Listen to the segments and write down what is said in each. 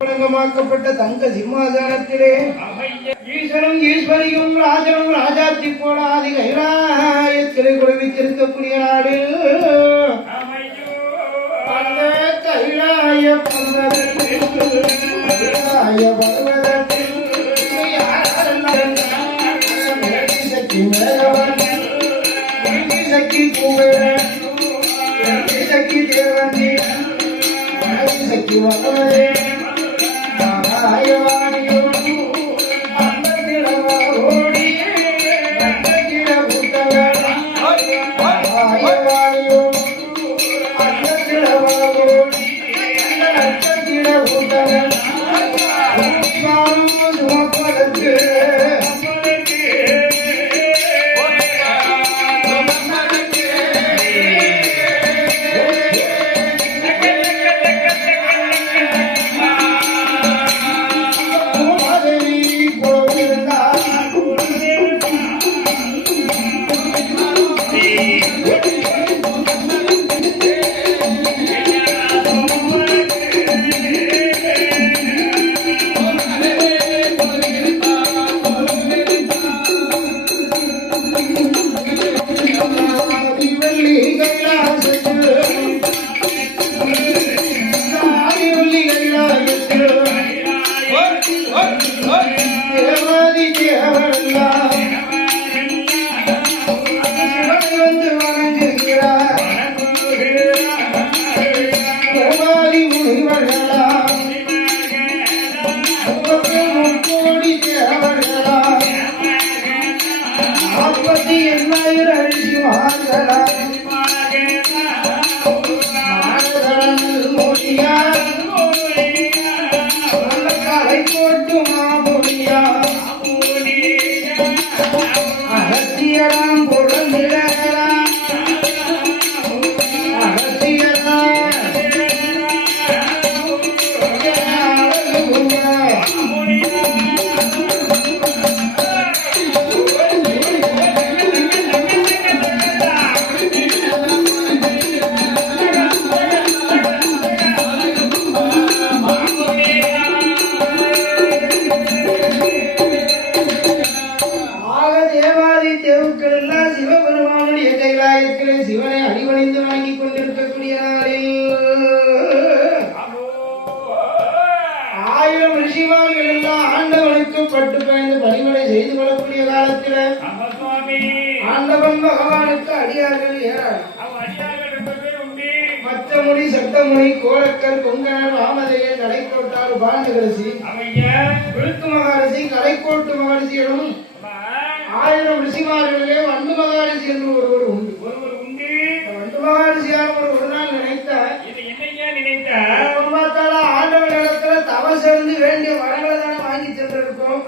வழங்கமாக்கப்பட்ட தங்க சிம்மாசனத்திலே ஈஸ்வரன் ஈஸ்வரியும் ராஜனும் ராஜாத்தி போலாதி கைலாயத்திலே குழுவித்திருக்கக்கூடிய நாடு கைலாய பர்வதத்தில் சக்தி மேகவன் சக்தி குபேரன் சக்தி தேவந்தி சக்தி வகவதே சிவனை அடிவணிந்து வணங்கிக் கொண்டிருக்கக்கூடிய ஆயிரம் ரிஷிமார்கள் எல்லாம் ஆண்டவனுக்கு பட்டு பயந்து பணிவிடை செய்து கொள்ளக்கூடிய காலத்தில் ஆண்டவன் பகவானுக்கு அடியார்கள் மச்சமுடி சட்டமுடி கோலக்கல் கொங்கணர் வாமதையர் கடைக்கோட்டார் உபாண்டகரிசி விழுத்து மகாரிசி கடைக்கோட்டு மகாரிசியிடம் ஆயிரம் ரிஷிமார்களிலே வண்டு மகாரிசி என்று ஒருவர் உண்டு. வண்டு மகாரிசியார் ஒரு நாள் நினைத்தார் ஆண்டவன் இடத்துல தவசிருந்து வேண்டிய வரங்களை தானே வாங்கி சென்றிருக்கோம்.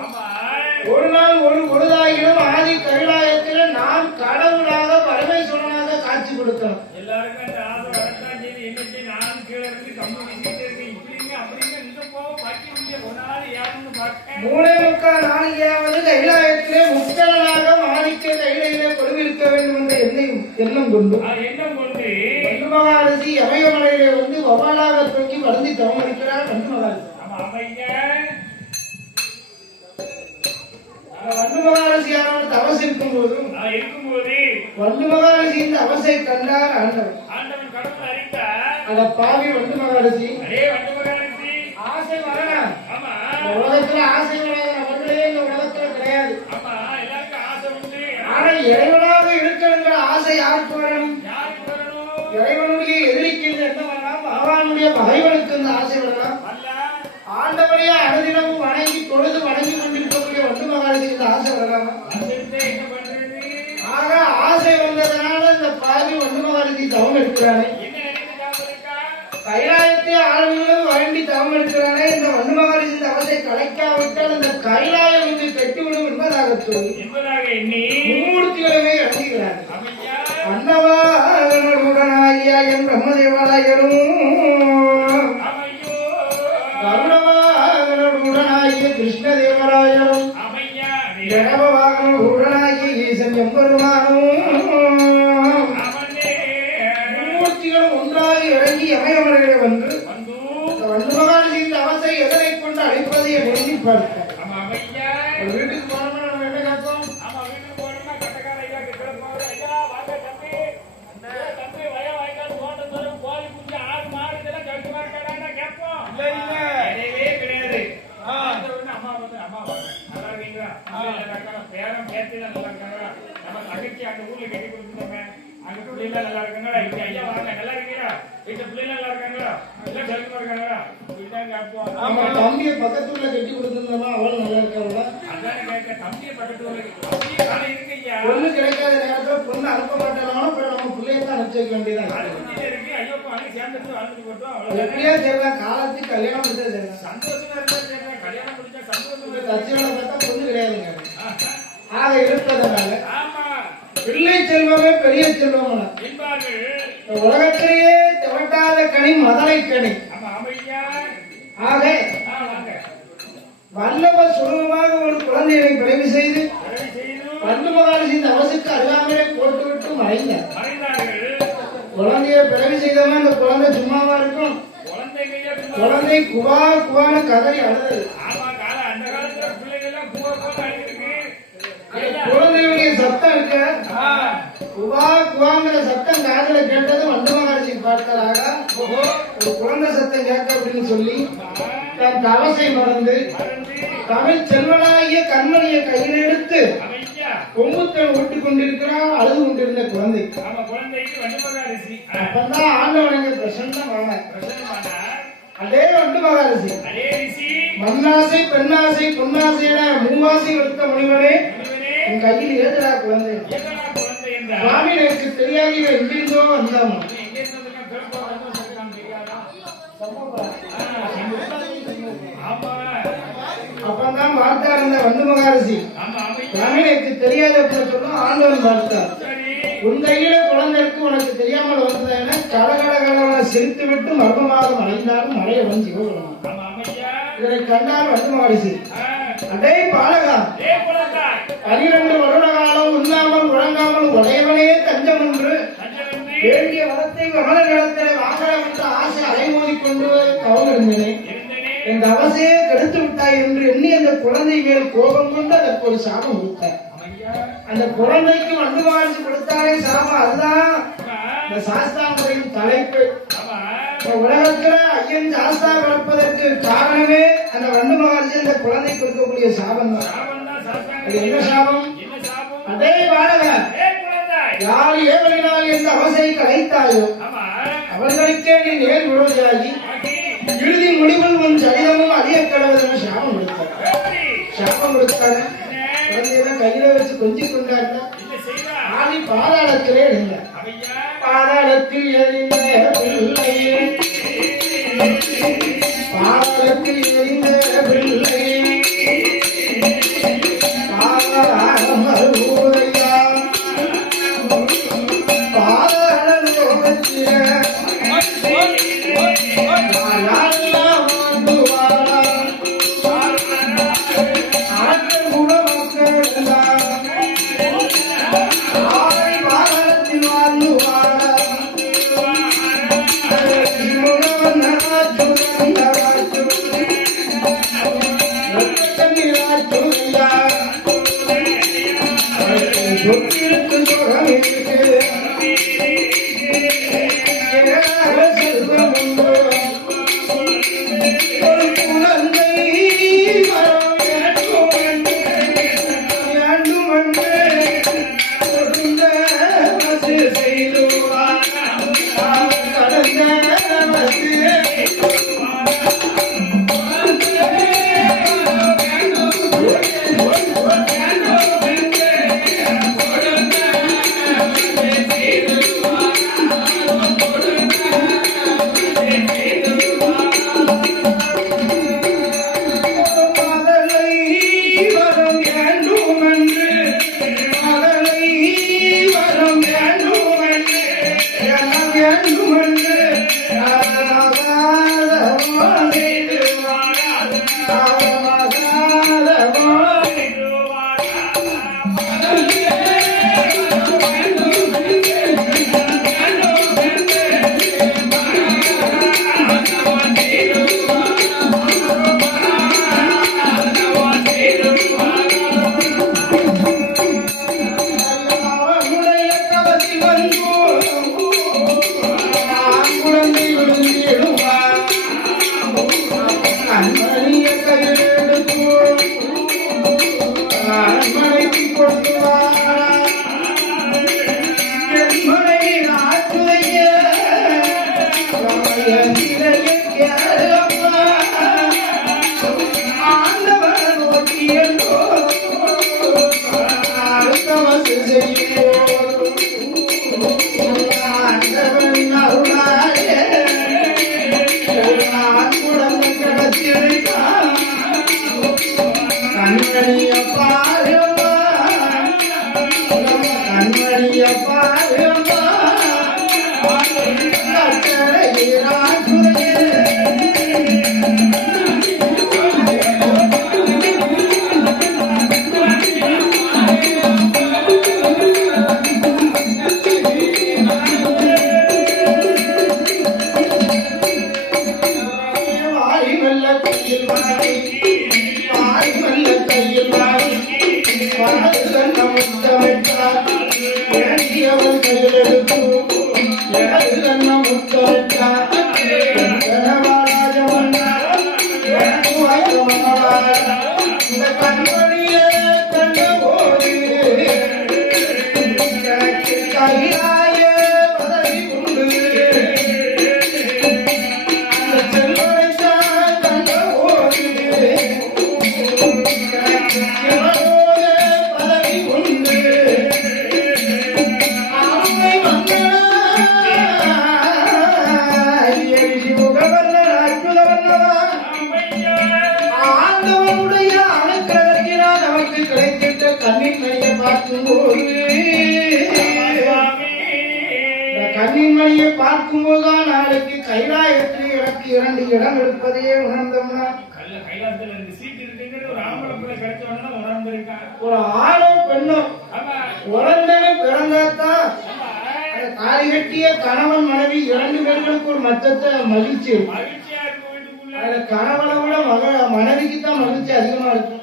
ஒரு நாள் ஒரு பொழுதாகிலும் ஆதி கைலாயத்தில் நான் கடவுளாக பரமேஸ்வரனாக காட்சி கொடுத்தோம். மூளை முக்கால் நாளிகையாவது கைலாயத்திலே முத்தலனாக மாணிக்க கைலையிலே கொடுவிருக்க வேண்டும் என்ற எண்ணம் கொண்டு வண்டு மகாரிசி யமயமலையிலே வந்து வவாலாக தூக்கி வருந்தி தவம் இருக்கிறார். வண்டு மகாரிசி வண்டு மகாரிசியானவர் தவஸ் இருக்கும் போதும் வண்டு மகாரிசி இந்த அவசை கண்டார் ஆண்டவன். அந்த பாவி வண்டு மகாரிசி ஆசை வரலாம். உலகத்துல ஆசை வராத நபர்களே இந்த உலகத்துல கிடையாது. ஆனா இறைவனாக இருக்கிற ஆசை யாருக்கு வரணும்? இறைவனுடைய எதிரிக்கு என்ன வரலாம்? பகவானுடைய பகைவனுக்கு இந்த ஆசை வரலாம். ஆண்டவனையே அனுதினமும் வணங்கி தொழுது வணங்கி கொண்டிருக்கக்கூடிய வண்டு மகாரிசிக்கு இந்த ஆசை வரலாமா? ஆக ஆசை வந்ததனால இந்த பாவி வண்டு மகாரிசி தவம் எடுக்கிறானே, கைலாயத்தை ஆளுநர்கள் வேண்டி தவம் எடுக்கிறானே, இந்த வண்டு மகாரிசி தவத்தை கலைக்காவிட்டால் இந்த கைலாயம் இங்கு கெட்டுவிடும் என்பதாக சொல்லி மும்மூர்த்திகளுமே இறங்குகிறார்கள். அன்னவாகனுடனாகிய என் பிரம்மதேவாலயரும் கருணவாகனுடனாகிய கிருஷ்ணதேவராயரும் ஜனபவாகனுடனாகிய ஈசன் எம்பெருமானும் மும்மூர்த்திகளும் ஒன்றாக இறங்கி யமயமலையிலே வந்து வண்டு மகாரிசியின் அவசை எதனை பார்த்தார். ஆமா ஐயா. வீட்டுக்கு போனோம்னா நம்ம என்ன கேட்போம்? ஆமா வீட்டுக்கு போனோம்னா கட்டக்கார ஐயா கிட்ட போறது ஐயா வாங்க தம்பி. தம்பி வய வாய்க்கால் போட்டு தரும் கோழி குஞ்சு ஆடு மாடு இதெல்லாம் கட்டு மாட்டாடா கேட்போம். இல்ல கிடையவே கிடையாது. அம்மா வந்து அம்மா நல்லா இருக்கீங்களா? பேரம் பேத்திலாம் நல்லா இருக்காங்களா? நம்ம தங்கச்சி அந்த ஊர்ல கட்டி கொடுத்துட்டோமே அங்க பிள்ளைங்க நல்லா இருக்காங்களா? இங்க ஐயா வாங்க நல்லா இருக்கீங்களா? வீட்டு பிள்ளைங்க நல்லா இருக்காங்களா? எல்லாம் செலுத்தமா இருக்காங்களா? இதுதான் கேட்போம். ஆமா தம்பியை பக்கத்துல கட்டி கொடுத்துருந்தோமா அவளும் நல்லா இருக்காங்களா? அதானே கேட்க தம்பியை பக்கத்து அப்படியே காலை இருக்கு ஐயா. பொண்ணு கிடைக்காத நேரத்துல பொண்ணு அனுப்ப மாட்டேனாலும் அப்புறம் நம்ம பிள்ளைய தான் அனுப்பிச்சு வைக்க வேண்டியதான். அது குஞ்சில இருக்கு ஐயோ அங்கே சேர்ந்துட்டு வாழ்ந்துட்டு போட்டோம் அவ்வளவு. எப்படியா செய்யலாம் காலத்துக்கு கல்யாணம் முடிச்சா செய்யலாம். சந்தோஷமா இருந்தா சரி கல்யாணம் முடிஞ்சா சந்தோஷமா தச்சியோட பார்த்தா பொண்ணு கிடையாதுங்க. ஆக இருப்பதனால ஆமா பிள்ளை செல்வமே பெரிய செல்வம் என்பார்கள். உலகத்திலேயே தவட்டாத கனி மதலை கனி. ஆமா அமையா. ஆக வாங்க வல்லவ சுலபமாக ஒரு குழந்தையை பிறகு செய்து வண்டு மகாலட்சுமி இந்த அவசுக்கு அருகாமலே போட்டுவிட்டு மறைந்தார். குழந்தைய பிறகு செய்தவன் அந்த குழந்தை சும்மாவா இருக்கும்? குழந்தை குவா குவான்னு கதறி அழுது. குழந்தையுடைய சத்தம் இருக்க குவா குவாங்கிற சத்தம் காதல கேட்டது வண்டு மகாலட்சுமி பார்த்தாராக. ஒரு குழந்தை சத்தம் கேட்க அப்படின்னு சொல்லி தன் தவசை மறந்து தமிழ் செல்வனாகிய கண்மணியை கையில் எடுத்து கொம்புத்தன் ஊட்டிக் கொண்டிருக்கிறான் அழுது கொண்டிருந்த குழந்தை. அப்பதான் ஆண்டவனுக்கு பிரசன்னமான அதே வண்டு மகாரிஷி மண்ணாசை பெண்ணாசை பொன்னாசையில மூவாசை எடுத்த முனிவனே உன் கையில் ஏதுடா குழந்தை. சுவாமி எனக்கு தெரியாது இவன் எங்கிருந்தோ வந்தாமா. அப்பதான் வார்த்தா இருந்த வண்டு மகாரிஷி சுவாமி எனக்கு தெரியாது அப்படின்னு சொன்னா ஆண்டவன் பார்த்தார். உன் கையில குழந்தை இருக்கு உனக்கு தெரியாமல் வந்ததுன்னா கடகடகடவனை சிரித்து விட்டு மர்மமாக மறைந்தாலும் மறைய வந்து சிவகுணம். இதனை கண்டால் வண்டு மகாரிஷி அதே பாலகா 12 வருட காலம் உண்ணாமல் உறங்காமல் உடையவனே தஞ்சம் என்று வேண்டிய வளத்தை வள நிலத்தில் வாங்கலாம் என்ற ஆசை அலைமோதி கொண்டு கவனிருந்தேனே. என் அவசையை கெடுத்து விட்டாய் என்று எண்ணி அந்த குழந்தை மேல் கோபம் கொண்டு அதற்கு ஒரு சாபம் கொடுத்தார். அந்த குழந்தைக்கு வண்டு மகாரிஷி கொடுத்தாரே சாபம். அதுதான் இந்த சாஸ்தாங்கரின் தலைப்பு. உலகத்துல ஐயன் சாஸ்தா பிறப்பதற்கு காரணமே அந்த வண்டு மகாரிஷி அந்த குழந்தை கொடுக்கக்கூடிய சாபம் தான். அது என்ன சாபம்? அதே பாலக யார் ஏவலினால் எந்த அவசையை கலைத்தாயோ அவர்களுக்கே நீ நேர் விரோதியாகி இறுதி முடிவில் உன் சரிதமும் அதிக கடவுள் சாபம் கொடுத்தார். சாபம் கொடுத்தாரு. குழந்தையெல்லாம் கையில வச்சு கொஞ்சம் கொண்டாடினா ஆதி பாதாளத்திலே இருந்தார். பாதாளத்தில் எறிந்த பிள்ளையே பாதாளத்தில் எறிந்த பிள்ளையே பாதாளூரையா பாதாள லோகத்திலே கண்மணிய கையில் எடுக்கும் அரண்மனைக்கு கொண்டு வாரா என்மனை நாட்டுடைய ஆண்டவன் நோக்கியோ அர்த்தமசு செய்யோ ஆண்டவன் அருளாயே குழந்தை கிடத்திருக்கான் கண்மணிய பாருமா கண்மணிய பாருமா கண்ணின்மணியை பார்க்கும்போதுதான் நாளைக்கு கைலாயத்தில் எனக்கு 2 இடம் இருப்பதையே உணர்ந்தோம்னா ஒரு ஆணோ பெண்ணோ உறந்தவன் பிறந்தாத்தான் தாலி கட்டிய கணவன் மனைவி 2 பேர்களுக்கு ஒரு மத்தத்தை மகிழ்ச்சி கணவனை விட மனைவிக்கு தான் மகிழ்ச்சி அதிகமா இருக்கும்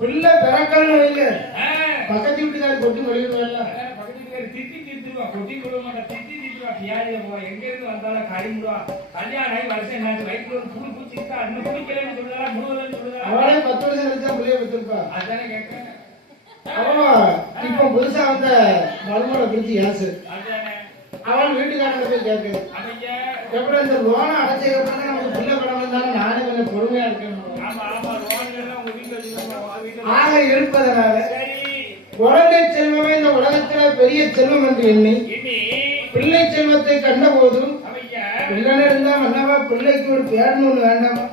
பிள்ளை பிறக்கணும் வைங்க பக்கத்து வீட்டுக்காரி கொட்டி மொழிடுவாங்க அவளே 10 வருஷம் கழிச்சா பிள்ளைய பெற்றிருப்பா இப்ப புதுசா வந்த மருமகளை குறிச்சு ஏசு அவன் வீட்டுக்காரங்க போய் கேட்குது எப்படி இந்த லோனை அடைச்சதுக்கு நமக்கு பிள்ளை படம் இருந்தாலும் நானே கொஞ்சம் பொறுமையா இருக்கணும் ஆக இருப்பதனால குழந்தை செல்வமே இந்த உலகத்துல பெரிய செல்வம் என்று எண்ணி பிள்ளை செல்வத்தை கண்ட போதும் பிள்ளை இருந்தா மன்னவா பிள்ளைக்கு ஒரு பேர்னு ஒண்ணு வேண்டாமா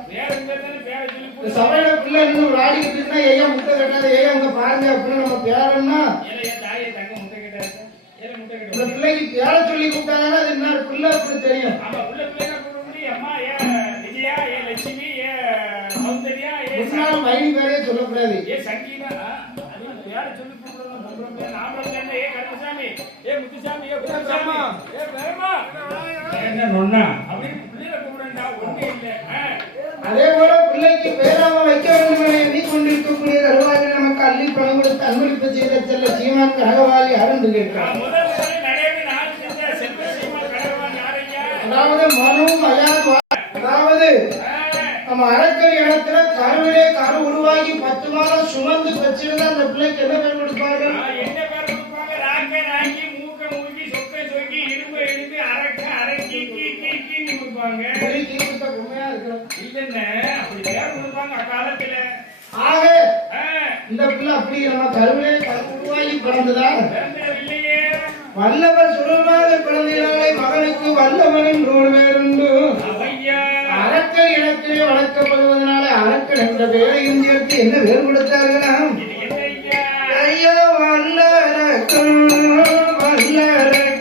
சபையில பிள்ளை இன்னும் ஒரு ஆடிக்கிட்டு இருந்தா ஐயா முட்டை கட்டாத ஐயா அங்க பாருங்க அப்படின்னு நம்ம பேரன்னா இந்த பிள்ளைக்கு பேர சொல்லி கூப்பிட்டாங்கன்னா அது என்ன பிள்ளை அப்படி தெரியும் மைனி பேரையே சொல்லக்கூடாது அதே போல பிள்ளைக்கு பேராம வைக்க வேண்டும் என எண்ணிக்கொண்டிருக்கக்கூடிய தருவாயில் நமக்கு அள்ளி பணம் கொடுத்து அன்பளிப்பு செய்த செல்ல சீமான் கனகவாளி அருண்டு கேட்கிறார். அதாவது மனு அதாவது நம்ம அறக்கறி இடத்துல கருவிலே கரு உருவாகி 10 மாதம் சுமந்து வச்சிருந்தா அந்த பிள்ளைக்கு என்ன பேர் கொடுப்பார்கள்? இந்த பிள்ளை அப்படி நம்ம கருவிலே கரு உருவாகி பிறந்ததான் வல்லவர் சுரமாக பிறந்தனாலே மகனுக்கு வல்லவனின் நூறு பேருண்டு. அரக்கர் இடத்திலே வளர்க்கப்படுவதனால அரக்கர் என்ற பெயரை இந்தியருக்கு என்ன பேர் கொடுத்தார்களா? ஐயா வல்லரக்கம் வல்லரக்கம்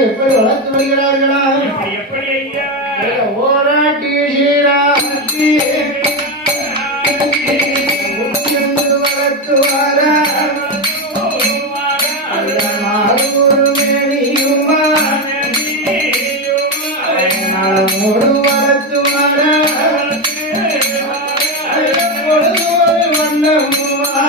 எப்படி வளர்த்து வருகிறார்களா? எப்படி ஐயா? ஓராட்டி சீராட்டி வளர்த்துவாரா ஒரு மேனியுமா ஒரு வளர்த்துவாரா ஒரு வண்ணமுமா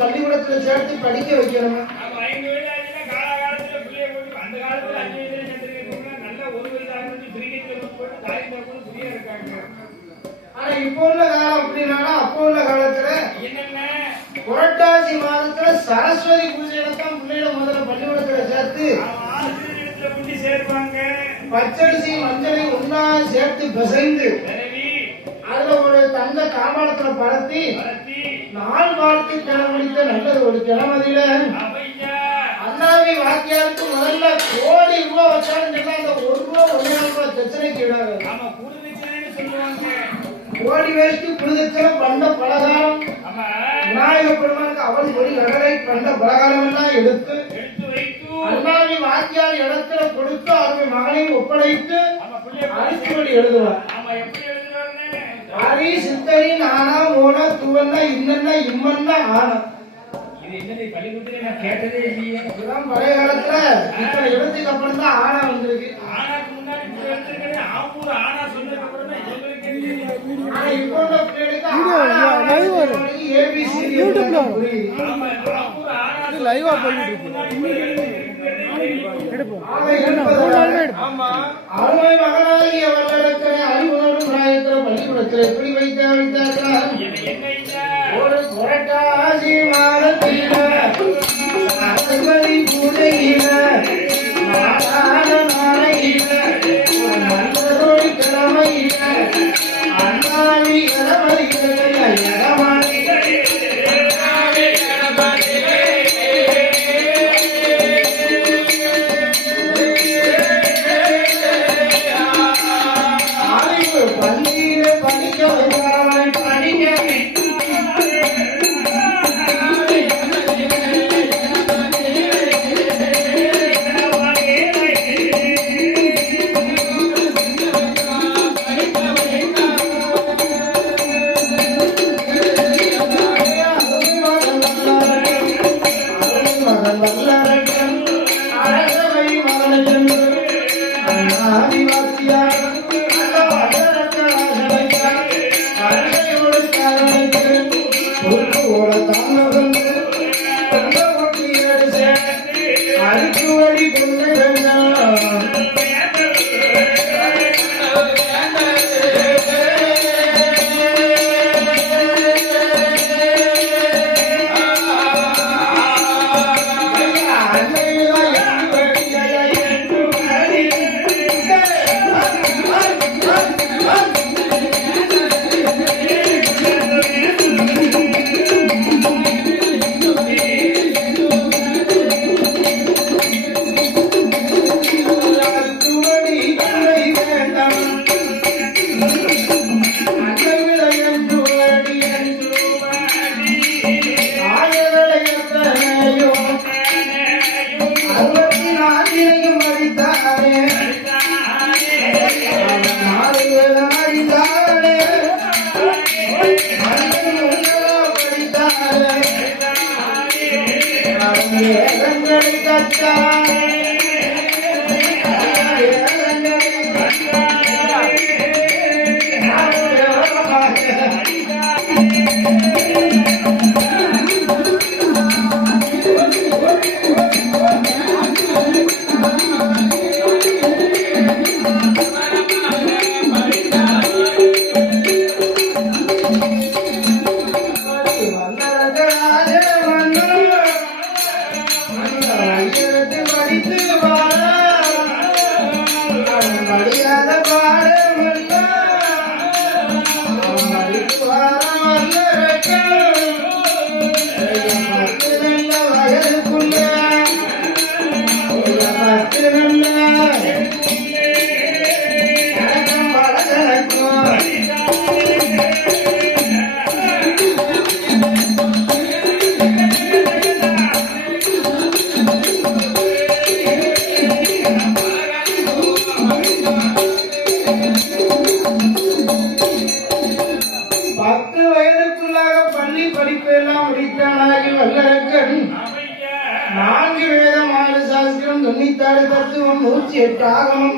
பள்ளிக்கூடத்துல சேர்த்து படிக்க வைக்கணும். ஆனா இப்போ உள்ள காலம் அப்படின்னா அப்போ உள்ள காலத்துல புரட்டாசி மாதத்துல சரஸ்வதி பூஜையில தான் பிள்ளைகளை முதல்ல பள்ளிக்கூடத்துல சேர்த்து பச்சரிசி மஞ்சளை ஒன்னா சேர்த்து பிசைந்து அதுல ஒரு தங்க தாம்பாளத்துல பரத்தி நாள் வாழ்த்து கிளம்பித்த நல்லது ஒரு கிளமதியில அண்ணாவி வாக்கியாருக்கு முதல்ல கோடி ரூபாய் வச்சாலும் அந்த ஒரு ரூபாய் 1 ரூபாய் பிரச்சனைக்கு விடாது. கோடி வேஷ்டி புனிதத்தில பண்ண பலகாரம் விநாயக பெருமானுக்கு அவள் ஒரு கடலை பண்ண பலகாரம் எல்லாம் எடுத்து அண்ணாவி வாக்கியார் இடத்துல கொடுத்து அவருடைய மகனையும் ஒப்படைத்து அரிசிபடி எழுதுவார். ஆரி சித்தரி நானா ஓனா துவன்னா இன்னன்னா இம்மன்னா ஆனா கேட்டதே இல்லையே. பழைய காலத்துல இப்ப எழுத்துக்கு அப்புறம் தான் ஆனா வந்திருக்கு. ஆனா இப்போ உள்ள பிள்ளைகளுக்கு லைவா போயிட்டு இருக்கு. அருமை மகனாகிய வல்லரக்கனை அறிவுணரும் நாயக்கர் பள்ளிக்கூடத்தில் எப்படி வைத்தார்கள்? ஒரு புரட்டாசி மாதத்தில பூஜையில நாளான நாளையில ஒரு நல்லதொரு கிழமையில அண்ணாவி பள்ளியில படிக்க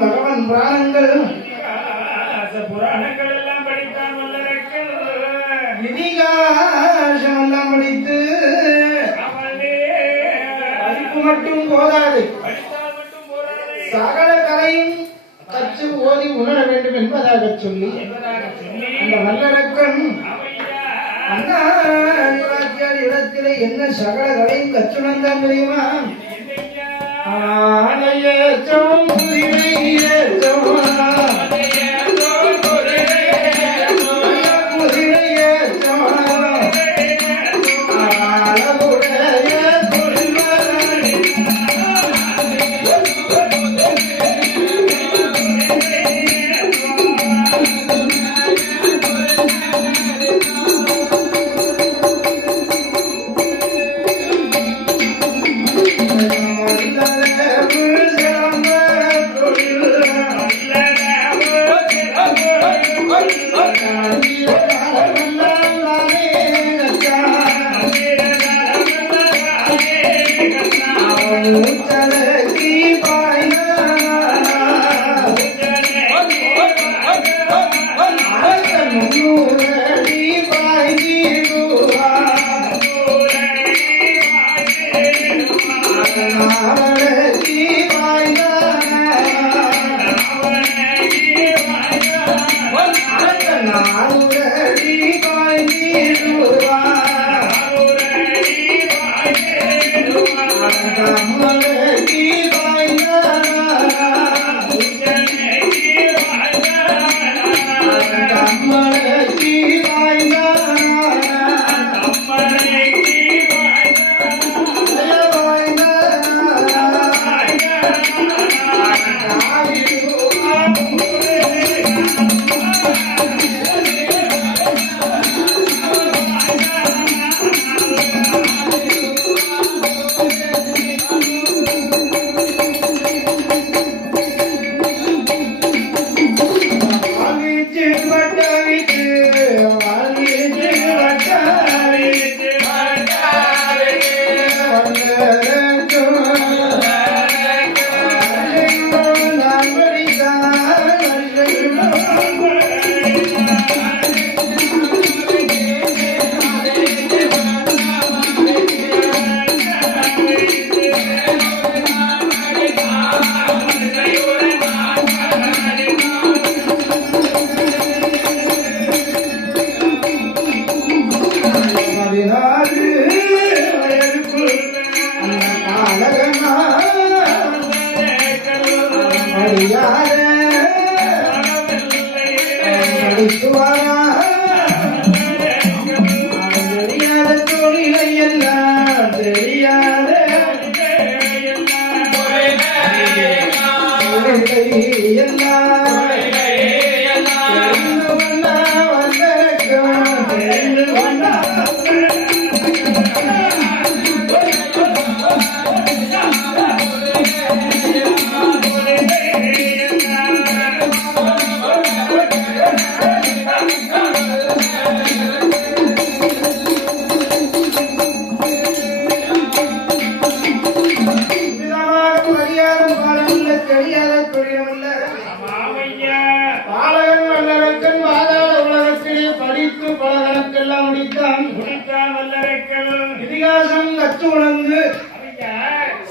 பகவான் புராணங்கள் புராணங்கள் எல்லாம் படித்தான் வல்லரக்கன். இதிகாசம் எல்லாம் படித்து படிப்பு மட்டும் போதாது, சகல கலையும் கற்று ஓதி உணர வேண்டும் என்பதாக சொல்லி அந்த வல்லரக்கன் அண்ணாச்சாரி இடத்திலே என்ன சகல கலையும் கற்றுணர்ந்தான் தெரியுமா? ஆலயச்சம் இதிகாசம் கற்று உணர்ந்து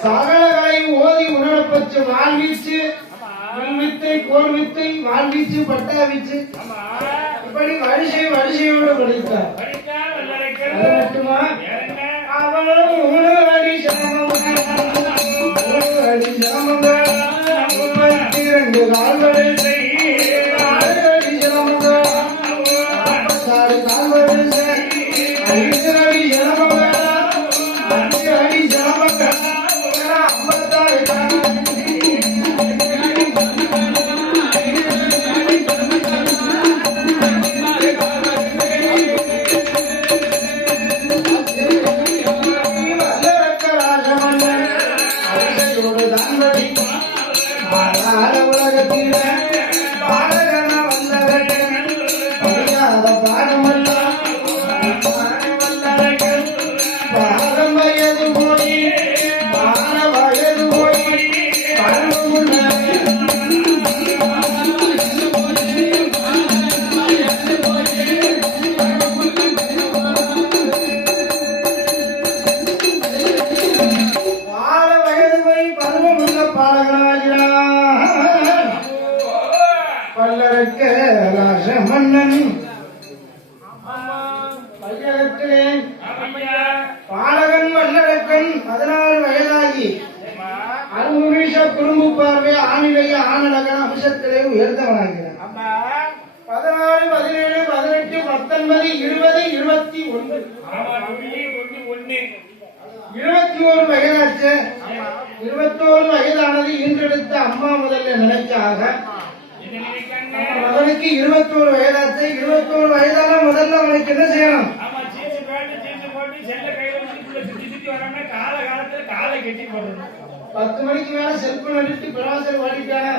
சகலகளை ஓதி உணரப்பச்சு வாழ்வீச்சு வித்தை கோர்வித்தை வாழ்வீச்சு பட்டாவீச்சு இப்படி வரிசையோடு படித்தார். அது மட்டுமா அவனும் உணவடி சிரமங்கள் 32 கால்களில் 6 சிரமங்கள் 56 கால்களில் 5 அடி சிரமங்கள் 5 அடி சிரமங்கள் 56 பாலகன் வல்லரக்கன் 14 வயதாகி அருமுரீஷ குறும்பு பார்வை ஆணிலைய ஆனழகன் அம்சத்திலே உயர்ந்தவனாகிறான். 14, 17, 18, 19, 20, 21 வயதாச்சு. 21 வயதானது இன்றெடுத்த அம்மா முதல்ல நினைச்சாக மகனுக்கு 21 வயதாச்சு. 21 வயதான முதல்ல அவனுக்கு என்ன செய்யணும்? 10 மணிக்கு மேல செல்பு நடித்து பிரவாசல் ஓடிட்டாங்க.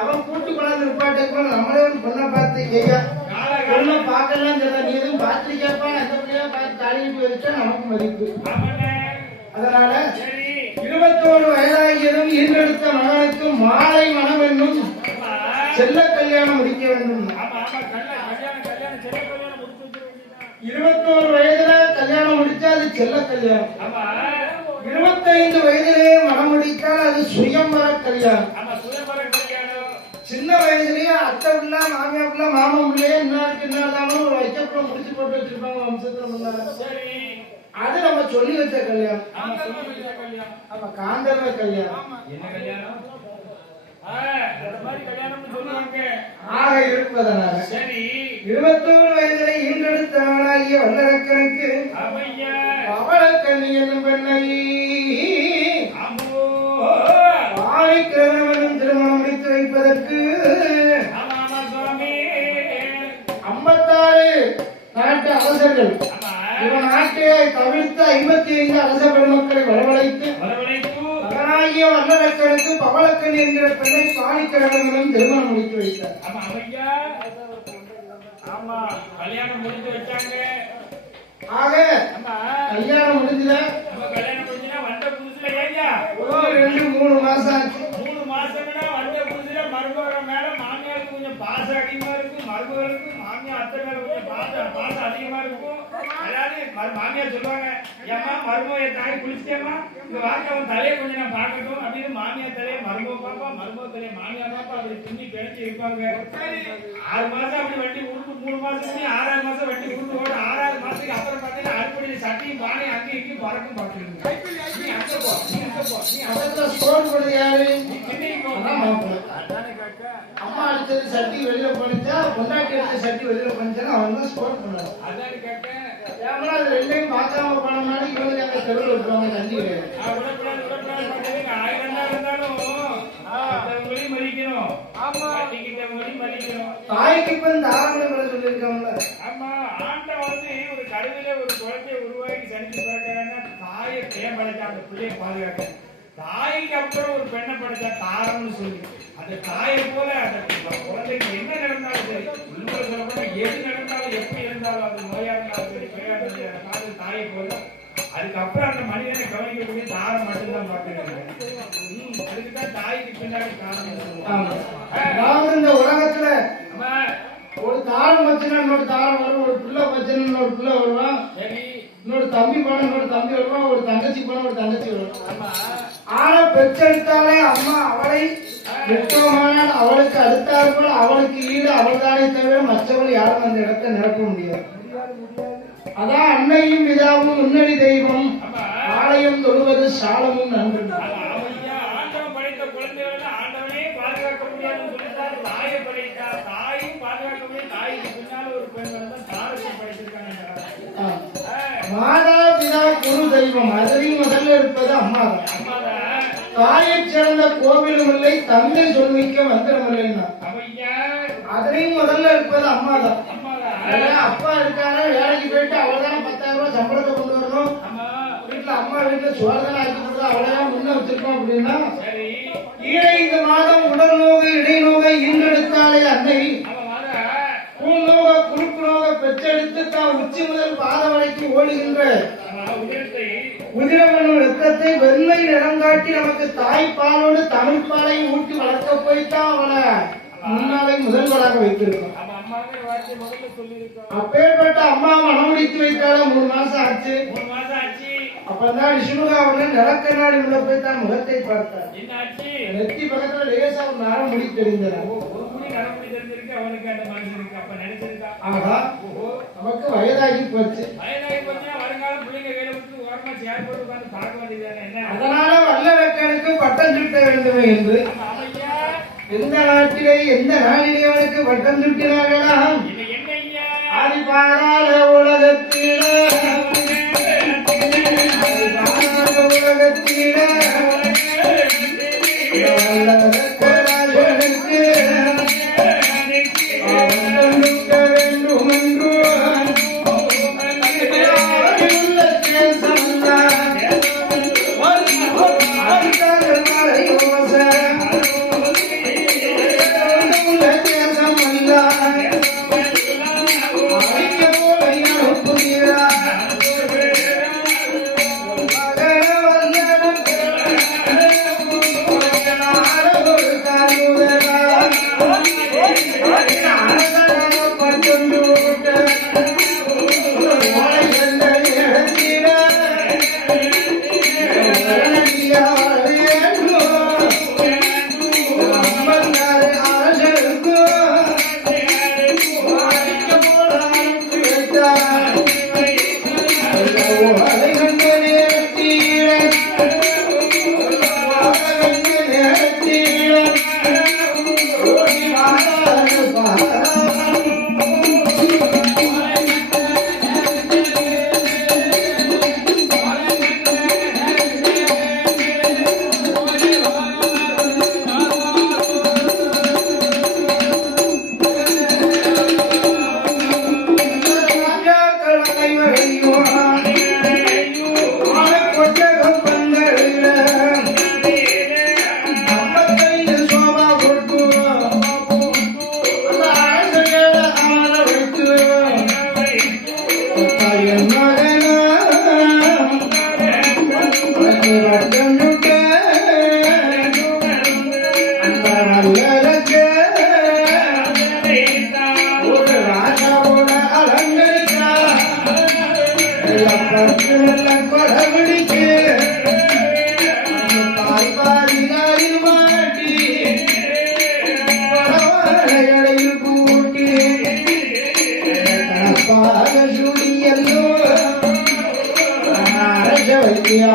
அவன் கூட்டு கொண்டாந்து நிப்பாட்டை நம்மளே பொண்ணை பார்த்து கேட்க பொண்ணை பார்க்கலாம் சொல்ல நீ எதுவும் பார்த்து கேட்பான் அந்த பிள்ளையா பார்த்து தாலிட்டு வச்சா நமக்கு மதிப்பு. அதனால 21 வயதாகியதும் ஈன்றெடுத்த மகனுக்கு மாலை மனம் என்னும் செல்ல கல்யாணம் முடிக்க வேண்டும். 21 வயதுல கல்யாணம் முடிச்சா அது செல்ல கல்யாணம். 25 வயதிலே மனம் முடித்தால் அது சுயம்பர கல்யாணம். சின்ன சின்ன வயசுலயே அத்தை பிள்ளை மாமியா பிள்ளை மாமா பிள்ளையே இன்னாதான் ஒரு வைக்கப்படம் முடிச்சு போட்டு வச்சிருப்பாங்க வம்சத்துல முன்னால. அது நம்ம சொல்லி வச்ச கல்யாணம். ஆமா காந்தர்வ கல்யாணம். என்ன கல்யாணம்? ஆக இருப்பதனால சரி 21 வயதிலே ஈன்றெடுத்தாளாகிய வல்லரக்கனுக்கு பவளக்கண்ணி என்னும் பெண்ணை ஆணைக்கிழவனும் திருமணம் முடித்து வைப்பதற்கு 56 நாட்டு அரசர்கள் இவன் நாட்டை தவிர்த்து 55 அரச பெருமக்களை வரவழைத்து மகனாகிய வல்லரக்கனுக்கு பவளக்கண் என்கிற பெண்ணை பாணிக்கிழவனும் திருமணம் முடித்து வைத்தார். ஆமா கல்யாணம் முடிச்சு வச்சாங்க. ஆக கல்யாணம் முடிஞ்சல கல்யாணம் முடிஞ்சுனா வந்த புதுசுல ஏயா 2-3 மாசம் ஆச்சு. 3 மாசம்னா வந்த புதுசுல மருமக மேல மாமியாருக்கு கொஞ்சம் பாசம் அதிகமா இருக்கும், மருமகளுக்கு மாமியார் அத்தை மேல கொஞ்சம் பாசம் அதிகமா இருக்கும். அதாவது மாமியார் சொல்லுவாங்க, ஏமா மருமக தாய் குளிச்சிட்டேமா இந்த வார்த்தை அவன் தலையை கொஞ்சம் நான் பார்க்கட்டும் அப்படின்னு மாமியார் தலையை மருமக பாப்பா, மருமக தலையை மாமியார் பாப்பா அப்படி துணி பிழைச்சி இருப்பாங்க. 6 மாசம் அப்படி வண்டி உருட்டு, 3 மாசம் 6ஆவது மாசம் வண்டி உருட்டு ஓட 6ஆவது மாசத்துக்கு அப்புறம் பார்த்தீங்கன்னா அடுப்படி சட்டியும் பானை அங்கேயும் இங்கேயும் பறக்கும் பார்த்துருங்க. நீ அங்க போ, நீ அங்க போ, நீ அவத்துல ஸ்கோர் பண்ணது யாரு? மாப்பிள்ளை. அம்மா அடிச்சது சட்டி வெளியில போனிச்சா, பொண்டாட்டி அடிச்ச சட்டி வெளியில போனிச்சா அவன் தான் ஸ்கோர் பண்ணுவாங்க. அதான் கேட்க ஏன்னா அது ரெண்டையும் பார்க்காம போனோம்னாலும் இவங்க அங்க தெருவில் விட்டுருவாங்க தண்ணி கிடையாது. தாய்க்கு இப்ப இந்த ஆரம்பம் சொல்லியிருக்காங்கல்ல. ஆமா ஆண்டவன் வந்து ஒரு கருவில ஒரு குழந்தைய உருவாக்கி சனிச்சு பிறக்கிறாங்கன்னா தாயை தேன் படைச்சா அந்த பிள்ளையை பாதுகாக்க. தாய்க்கு அப்புறம் ஒரு பெண்ணை படைச்சா தாரம்னு சொல்லி அந்த தாயை போல அந்த குழந்தைக்கு என்ன நடந்தாலும் சரி, உண்மை சொல்லப்போனா எது நடந்தாலும் எப்படி இருந்தாலும் அது நோயா இருந்தாலும் சரி பெரியா இருந்தாலும் தாயை போல. அதுக்கப்புறம் அந்த மனிதனை கவனிக்கக்கூடிய தாரம் மட்டும்தான் பார்த்துருக்காங்க. அதுக்குதான் தாய்க்கு பின்னாடி காரணம் இந்த உலகத்துல ஒரு தாரம் வச்சுன்னா இன்னொரு தாரம் வரும், ஒரு பிள்ளை வச்சுன்னா இன்னொரு பிள்ளை வருவான், இன்னொரு தம்பி போன இன்னொரு தம்பி வருவான், ஒரு தங்கச்சி போன ஒரு தங்கச்சி வரும். ஆனா பெற்றெடுத்தாலே அம்மா அவளை விட்டோமானால் அவளுக்கு அடுத்தாற்போல அவளுக்கு ஈடு அவள்தானே தவிர மற்றவள் யாரும் அந்த இடத்தை நிரப்ப முடியாது. அதான் அன்னையும் பிதாவும் முன்னணி தெய்வம், ஆலயம் தொழுவது சாலமும் நன்று. மாதா பிதா குரு தெய்வம் அதிலையும் முதல்ல இருப்பது அம்மா தான். தாயை சிறந்த கோவிலும் இல்லை, தந்தை சொல்மிக்க மந்திரம் இல்லைன்னா அதிலையும் முதல்ல இருப்பது அம்மா தான். அப்பா இருக்காங்க வேலைக்கு போயிட்டு அவள்தான 10,000 ரூபாய் சம்பளத்தை கொண்டு வரணும், வீட்டுல அம்மா வீட்டுல சோதனை ஆக்கி கொடுத்து அவளைதான் முன்ன வச்சிருக்கோம் அப்படின்னா இந்த மாதம் உடல் நோகை இடைநோகை ஈன்றெடுத்தாலே அன்னை பூநோக குறுக்கு நோக பெற்றெடுத்து தான் உச்சி முதல் பாத வரைக்கும் ஓடுகின்ற உதிரவனும் ரத்தத்தை வெண்மை நிறம் காட்டி நமக்கு தாய்ப்பாலோடு தமிழ் பாலையும் ஊட்டி வளர்க்க போய்தான் அவளை முன்னாலே முதல்வராக வைத்திருக்கோம். அப்பேற்பட்ட அம்மா மனம் முடித்து வைத்தால 3 மாசம் ஆச்சு. அப்பதான் விஷ்ணுகாவுடன் நிலக்கண்ணாடி உள்ள போய் தான் முகத்தை பார்த்தார். நெத்தி பக்கத்துல லேசா ஒரு நரம் முடி தெரிந்தார். ஆகா நமக்கு வயதாகி போச்சு. அதனால வல்லரக்கனுக்கு பட்டம் சுட்ட வேண்டும் என்று எந்த நாட்டிலே எந்த நாளிலே அவனுக்கு பட்டம் சுட்டினார்களாம். ஆதி பாதாள உலகத்திலே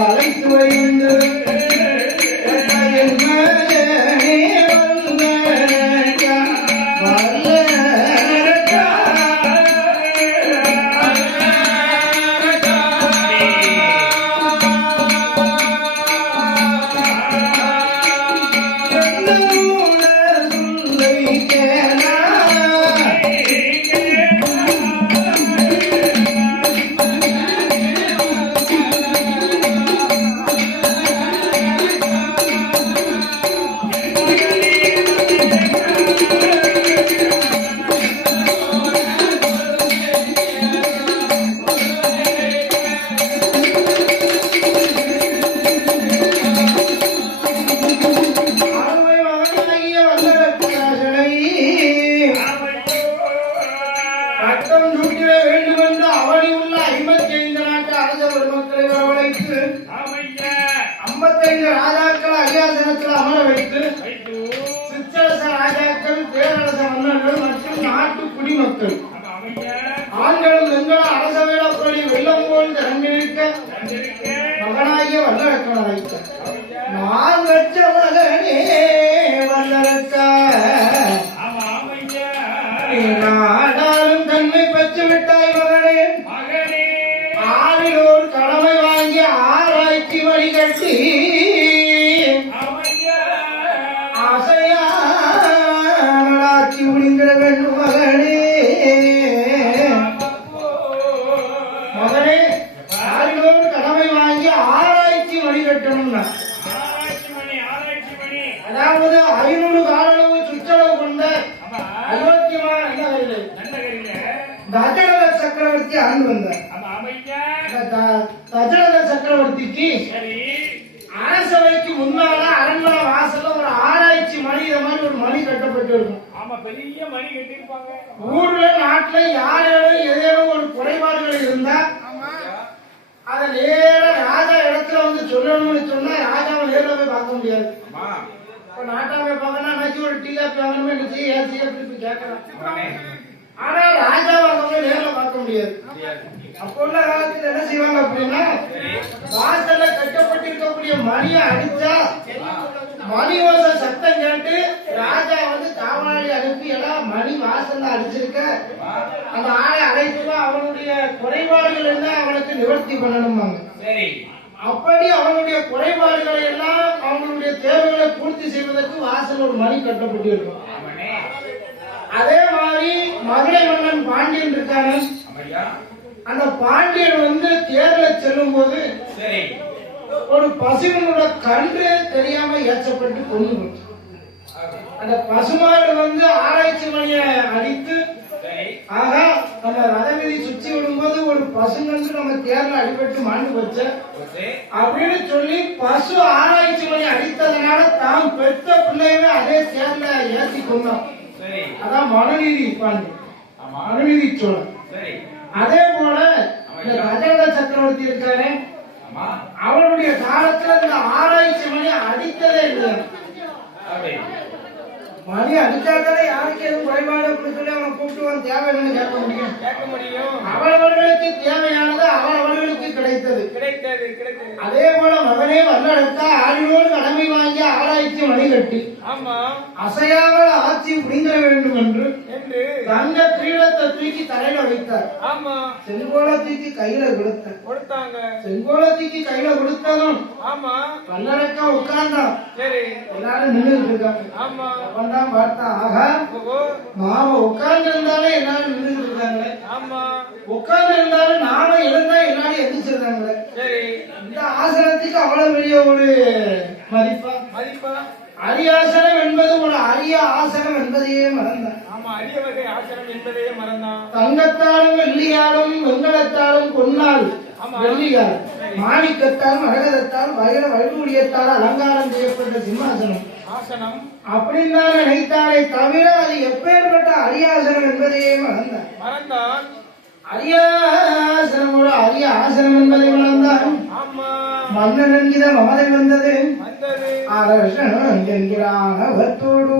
அழைத்து வைந்து பட்டம் சூட்டிட வேண்டும் என்று அவளி உள்ள 55 நாட்டு அரச பெருமக்களை வரவழைத்து 55 ராஜாக்கள் அரியாசனத்தில் அமர வைத்து சிற்றரச ராஜாக்கள் பேரரச மன்னர்கள் மற்றும் நாட்டு குடிமக்கள் ஆண்களும் பெண்களும் அரச வேடப்படி வெள்ளம் போல் திறந்திருக்க மகனாகிய வல்லரக்கன் அழைத்தார். நான் வச்ச மகனே வல்லரக்க நாடாலும் தன்மை பெற்று விட்டாய் மகனே. ஆறிலோர் கடமை வாங்கி ஆராய்ச்சி வழிகட்டி ஆசையாட்சி முடிந்திட வேண்டும் மகனே. மகனே ஆறிலோர் கடமை வாங்கி ஆராய்ச்சி வழிகட்டணும்னா அதாவது 500 காலளவு சுற்றளவு கொண்ட தசரத சக்கரவர்த்தி ஆண்டு வந்தார். தசரத சக்கரவர்த்திக்கு அரசவைக்கு முன்னால அரண்மனை வாசல்ல ஒரு ஆராய்ச்சி மணி இந்த மாதிரி ஒரு மணி கட்டப்பட்டு இருக்கும். ஊர்ல நாட்டுல யாரும் ஏதேனும் ஒரு குறைபாடுகள் இருந்தா அதை நேர ராஜா இடத்துல வந்து சொல்லணும்னு சொன்னா ராஜாவை நேரில் போய் பார்க்க முடியாது. நாட்டாவை பார்க்கணும் ஒரு டீ காப்பி வாங்கணுமே ஏசி அப்படி கேட்கலாம். ஆனா ராஜாவை அவங்க நேர்ல பார்க்க முடியாது. அப்போ உள்ள காலத்துல என்ன செய்வாங்க அப்படின்னா வாசல்ல கட்டப்பட்டிருக்கக்கூடிய மணியை அடிச்சா மணி ஓசை சத்தம் கேட்டு ராஜா வந்து காவலாளி அனுப்பி எல்லாம் மணி வாசல்ல அடிச்சிருக்க அந்த ஆளை அழைத்து அவனுடைய குறைபாடுகள் என்ன அவனுக்கு நிவர்த்தி பண்ணணுமாங்க. அப்படி அவனுடைய குறைபாடுகளை எல்லாம் அவங்களுடைய தேவைகளை பூர்த்தி செய்வதற்கு வாசல் ஒரு மணி கட்டப்பட்டிருக்கும். அதே மாதிரி மதுரை மன்னன் பாண்டியன் இருக்காரு. அந்த பாண்டியன் வந்து தேர்ல செல்லும் போது ஒரு பசுவினோட கன்று தெரியாம ஏற்றப்பட்டு கொண்டு போச்சு. அந்த பசுமாடு வந்து ஆராய்ச்சி மணியை அடித்து ஆக நம்ம ரதவீதி சுற்றி விடும்போது ஒரு பசுங்கன்று நம்ம தேர்ல அடிபட்டு மாண்டு போச்சு அப்படின்னு சொல்லி பசு ஆராய்ச்சி மணி அடித்ததுனால தாம் பெற்ற பிள்ளையவே அதே தேர்ல ஏற்றி கொண்டோம். அதான் மனுநீதி பாண்டி மனுநீதி சோழன். அதே போல இந்த கஜேந்திர சக்கரவர்த்தி இருக்காரு. அவருடைய காலத்துல இந்த ஆராய்ச்சி மணி அடித்ததே இல்லை. மணி அடிச்சாலே யாருக்கு எதுவும் குறைபாடு அப்படின்னு சொல்லி அவனை கூப்பிட்டு தேவை என்னன்னு கேட்க முடியும். அவரவர்களுக்கு தேவையானது அவரவர்களுக்கு கிடைத்தது. அதே போல மகனே வல்லெடுத்தா ஆறினோடு கடமை வாங்கி ஆராய்ச்சி மணி கட்டி அசையாமல் ஆட்சி புரிந்திட வேண்டும் என்று தங்க கிரீடத்தை தூக்கி தலையில வைத்தார். செங்கோல தூக்கி கையில கொடுத்தாங்க. செங்கோல தூக்கி கையில கொடுத்ததும் வல்லரக்கா உட்கார்ந்தான். எல்லாரும் நின்றுட்டு இருக்காங்க. பார்த்தா ஆகா நாம உட்கார்ந்து இருந்தாலே எல்லாரும் நின்றுட்டு இருக்காங்களே, உட்கார்ந்து இருந்தாலும் நாம எழுந்தா எல்லாரும் எந்திரிச்சிருக்காங்களே. இந்த ஆசனத்துக்கு அவ்வளவு பெரிய ஒரு மதிப்பா அரியாசனம் என்பது ஒரு அரிய ஆசனம் என்பதையே மறந்தான். தங்கத்தாலும் வெள்ளியாலும் வெங்கலத்தாலும் பொன்னால் வெள்ளியால் மாணிக்கத்தால் மரகதத்தால் வயல வைடூரியத்தால் அலங்காரம் செய்யப்பட்ட சிம்மாசனம் அப்படின்னு நினைத்தாலே தவிர அது எப்பேற்பட்ட அரியாசனம் என்பதையே மறந்தான். அரியாசனமோட அரிய ஆசனம் அரசன் என்பதை உணர்ந்தான். மன்னன் என்கிற மமதை வந்தது. அரசன் என்கிறான் அவத்தோடு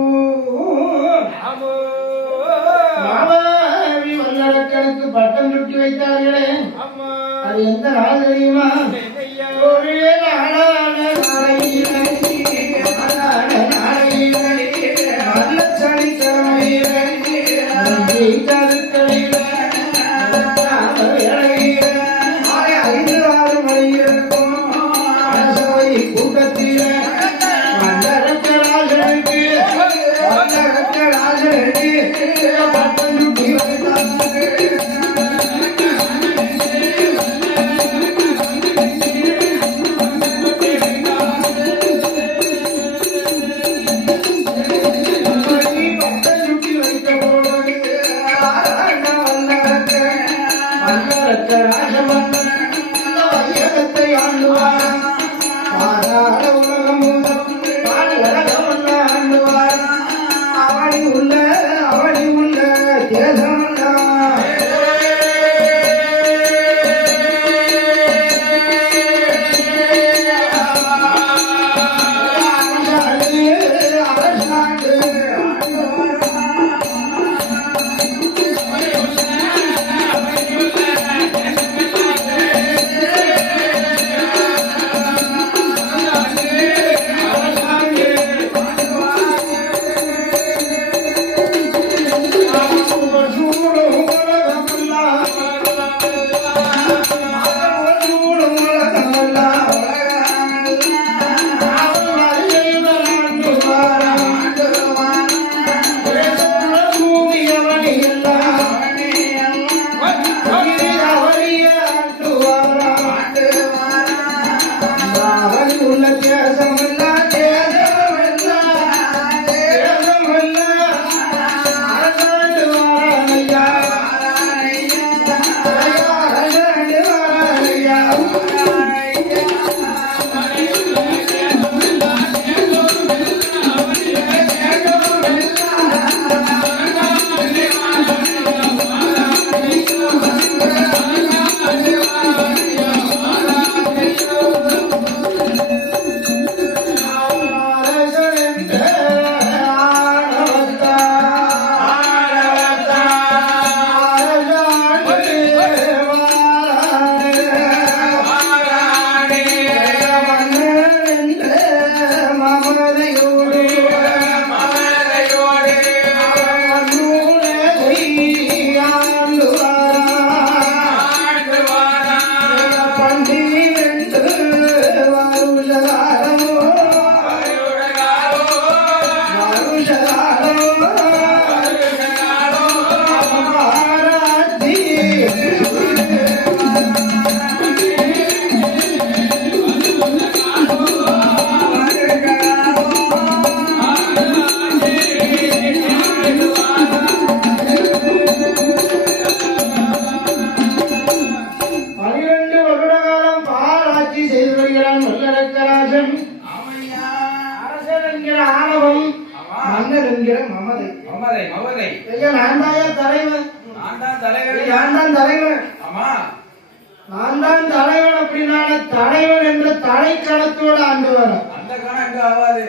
மாமாவி வல்லரக்கனுக்கு பட்டம் சுட்டி வைத்தார்களே, அது எந்த நாள் தெரியுமா? ஒரே நாளான நாளையிலே, நல்ல சனிக்கிழமையிலே, கருத்தலையிலே, மாலை 5-6 மணியிருக்கும் அரசவை கூட்டத்திலே வல்லரக்கராஜனுக்கு பட்டம் சுட்டி வைத்தார்கள். அவனி உள்ள தேசமல்லா நான் தான் தலைவன் அப்படின்னால தலைவன் என்ற தலைக்கணத்தோடு ஆண்டு வர அந்த கணம் எங்க ஆகாது.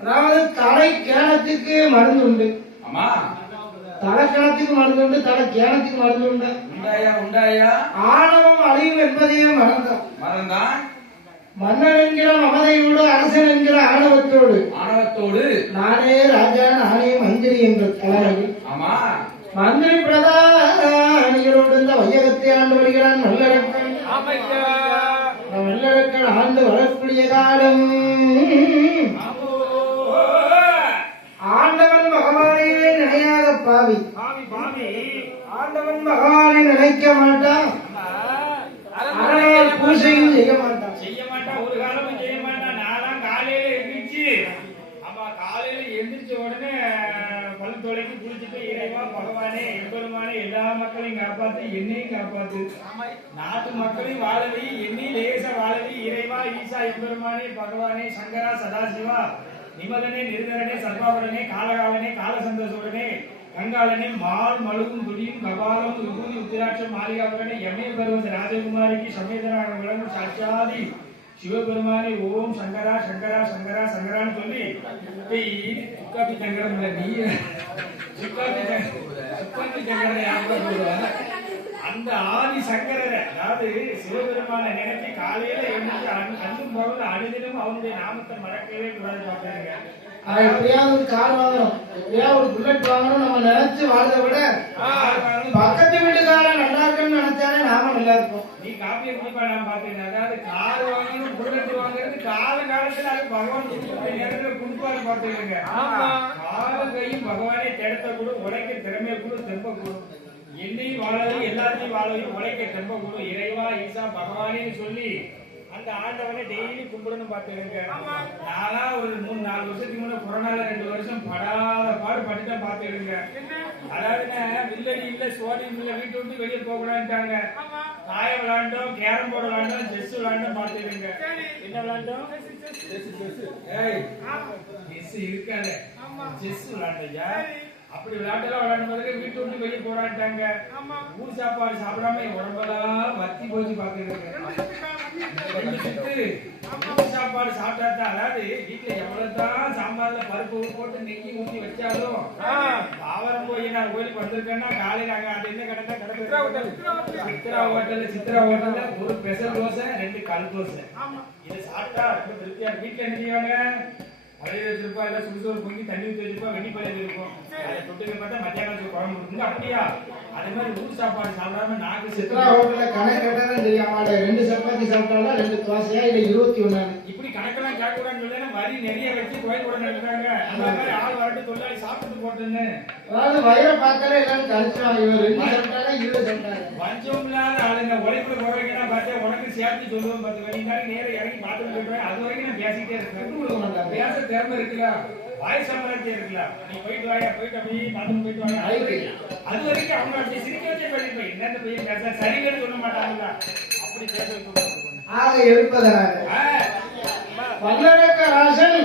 அதாவது தலைக்கேணத்துக்கு மருந்து உண்டு. ஆமா, தலைக்கணத்துக்கு மருந்து உண்டு, தலைக்கேணத்துக்கு மருந்து உண்டு. உண்டாயா உண்டாயா ஆணவம் அழிவு என்பதையும் மறந்தான். மன்னன் என்கிற மமதையோடு அரசன் என்கிற ஆணவத்தோடு நானே ராஜா நானே மந்திரி என்ற தலைவர்கள். ஆமா, மந்திரி பிரதானிகளோடு இந்த வையகத்தை ஆண்டு வருகிறான் நல்லரக்கன். நல்லரக்கன் ஆண்டு வரக்கூடிய காலம் ஆண்டவன் பகவானையே நினையாத பாவி. ஆண்டவன் பகவானை நினைக்க மாட்டான், பூசையும் செய்ய மாட்டான். ஒரு காலமும் செய்ய மாட்டான். நான்லாம் காலையில எந்திரிச்ச உடனே பல் தொலைக்கு குளிச்சுட்டு இறைவா பகவானே எம்பெருமானே எல்லா மக்களையும் காப்பாத்து, என்னையும் காப்பாத்து, நாட்டு மக்களையும் வாழவி, என்னையும் லேச வாழவி, இறைவா ஈசா எம்பெருமானே பகவானே சங்கரா சதாசிவா நிமலனே நிருதரனே சர்வாபரனே காலகாலனே காலசந்தோஷனே கங்காளனே மால் மழுவும் துடியும் கபாலம் விபூதி ருத்ராட்சம் மாளிகாவுடனே எமய பருவத ராஜகுமாரிக்கு சமேதராக விளங்கும் சாட்சாதி சிவபெருமானை ஓம் சங்கரா சங்கரா சங்கரா சங்கரான்னு சொல்லி சுக்காப்பி சங்கரம் இல்ல நீ சுக்காப்பி சங்கரனை யாருக்கும் அந்த ஆதி சங்கரரை அதாவது சிவபெருமான நினைத்து காலையில எழுந்து அன்றும் போவது அனுதினம் அவனுடைய நாமத்தை மறக்கவே கூடாது பார்த்தாங்க. எப்படியாவது ஒரு கார் வாங்கணும், எப்படியாவது ஒரு புல்லட் வாங்கணும் நம்ம நினைச்சு வாழ்றத விட பக்கத்து வீட்டுக்காரன் நல்லா இருக்குன்னு நினைச்சாலே நாம நல்லா இருப்போம். நீ காப்பியை குடிப்பா நான் பார்த்தேன். அதாவது கார் வாங்கணும் புல்லட் வாங்குறது காலத்துல அது பகவான் நேரத்தில் குடுப்பாரு பார்த்துக்கங்க. கால கையும் பகவானே திடத்த கூட உழைக்க திறமையை கூட தெம்ப கூடும். என்னையும் வாழவும் எல்லாத்தையும் வாழவும் உழைக்க தெம்ப கூடும். இறைவா ஈசா பகவானேன்னு சொல்லி அந்த ஆண்டவனை டெய்லி கும்பிடணும் பார்த்துருங்க. நானா ஒரு 3-4 வருஷத்துக்கு முன்னாடி கொரோனால 2 வருஷம் படாத பாடு பட்டுதான் பார்த்துருங்க. அதாவதுன்னா வில்லடி இல்ல சோடி இல்ல வீட்டு விட்டு வெளியே போக கூடாதுட்டாங்க. தாயம் விளையாண்டோம், கேரம் போர்டு விளையாண்டோம், செஸ் விளையாண்டோம் பார்த்துருங்க. என்ன விளையாண்டோம்? செஸ் இருக்காது, செஸ் விளையாண்டையா. அப்படி விளையாட்டுலாம் விளையாடும் போது வீட்டு விட்டு வெளியே போராட்டாங்க. ஊர் சாப்பாடு சாப்பிடாம உடம்பெல்லாம் வத்தி போச்சு பார்த்துருங்க. சாப்பாடு சாப்பிட்டா அதாவது வீட்டுல எவ்வளவுதான் சாம்பார்ல பருப்பு போட்டு நெய் ஊற்றி வச்சாலும் ஆவரம் போய் நான் கோயிலுக்கு வந்திருக்கேன்னா காலையில அங்க அது என்ன கடை சித்ரா ஹோட்டல்ல ஒரு ஸ்பெஷல் தோசை 2 கல் தோசை. இதை சாப்பிட்டா ரொம்ப திருப்தியா. வீட்டுல என்ன செய்வாங்க? பழைய வச்சிருப்பா இல்ல சுடுசோறு பொங்கி தண்ணி ஊற்றி வச்சிருப்பா வெண்ணிப்பழைய இருக்கும். அதை தொட்டுக்க பார்த்தா மத்தியானம் குழம்பு இருக்குங்க. அப்படியா அதே மாதிரி ஊர் சாப்பாடு சாப்பிடாம நாக்கு சித்ரா ஹோட்டல்ல கணக்கு கேட்டாலும் தெரியாம 2 சப்பாத்தி சாப்பிட்டாலும் 2 தோசையா இல்ல 21. இப்படி கணக்கெல்லாம் கேட்கக்கூடாதுன்னு சொல்லி வரி நிறைய வச்சு கோயில் கூட நடத்துறாங்க. அந்த மாதிரி ஆள் வரட்டு தொழிலாளி சாப்பிட்டு போட்டுன்னு அதாவது வயிறை பார்த்தாலே எல்லாரும் கழிச்சுவாங்க. இவர் 2 சாப்பிட்டாலும் 20 சாப்பிட்டாங்க. வஞ்சம் இல்லாத ஆளுங்க உழைப்புல போறவங்கன்னா பார்த்தா உனக்கு சேர்த்து சொல்லுவோம். 10 மணிக்கு நேரம் இறங்கி பார்த்துட்டு போயிடுவேன். அது வரைக்கும் நான் பேசிக்கிட்டே இருக்கேன். பேச திறமை இருக்குல்ல, வாய் சம்பளத்தே இருக்குல்ல. நீ போயிட்டு வாயா, போயிட்டு அப்படியே பார்த்துட்டு போயிட்டு வாங்க. அது வரைக்கும் அவங்க அப்படி சிரிக்க வச்சே பண்ணிருப்பேன். என்னென்ன பையன் பேச சரிங்கன்னு சொல்ல மாட்டாங்களா? அப்படி பேச ஆக இருப்பதாக பல்லடக்க ராசன்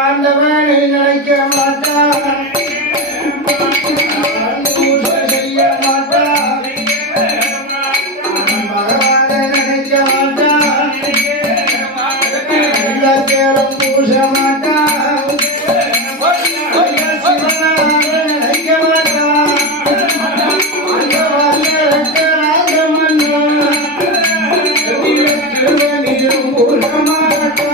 ஆண்டவனை நினைக்க மாட்டான், செய்ய மாட்டான், பகவானை நினைக்க மாட்டான், தேரம் பூச மாட்டான், சிவனாக நினைக்க மாட்டான், அந்த வல்லடக்க ராசமன்னா பூச மாட்டான்.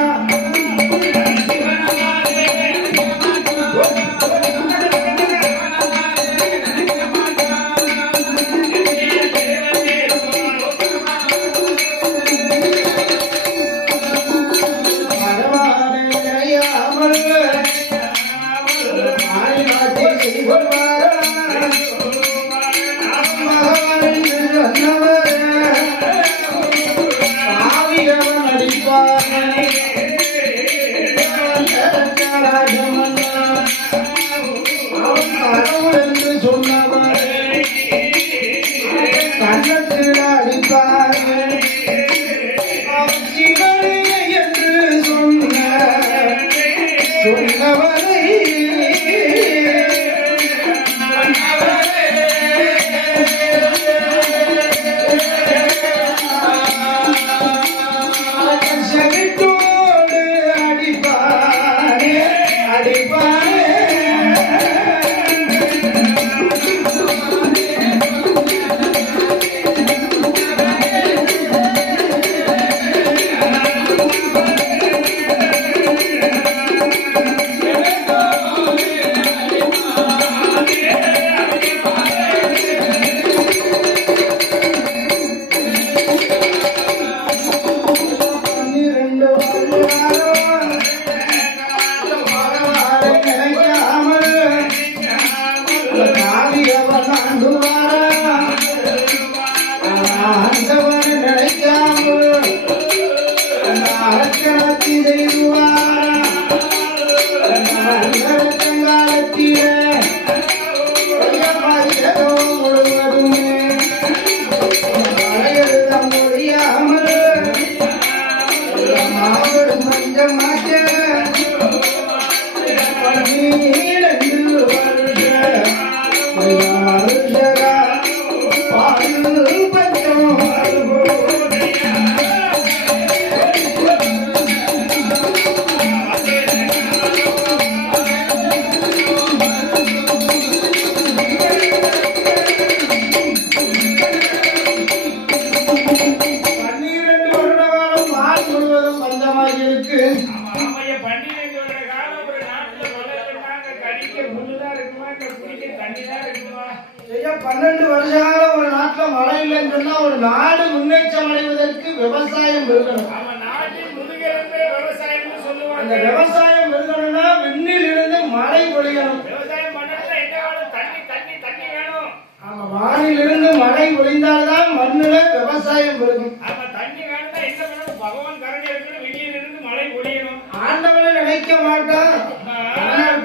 ஐயா 12 வருஷகால ஒரு நாட்டுல மழை இல்லைன்னு சொன்னா ஒரு நாடு முன்னேற்றம் அடைவதற்கு விவசாயம் இருக்கணும். நம்ம நாட்டின் முதுகெலும்பே விவசாயம்னு சொல்லுவாங்க. அந்த விவசாயம் இருக்கணும்னா விண்ணில் இருந்து மழை பொழியணும். விவசாயம் பண்ணணும்னா என்ன வேணும்? தண்ணி தண்ணி தண்ணி வேணும். ஆமா, வானிலிருந்து மழை பொழிந்தால்தான் மண்ணுல விவசாயம் இருக்கும். ஆமா, தண்ணி வேணும்னா என்ன வேணும்? பகவான் கருணை இருக்கணும், வெளியில இருந்து மழை பொழியணும். ஆண்டவனை நினைக்க மாட்டான்,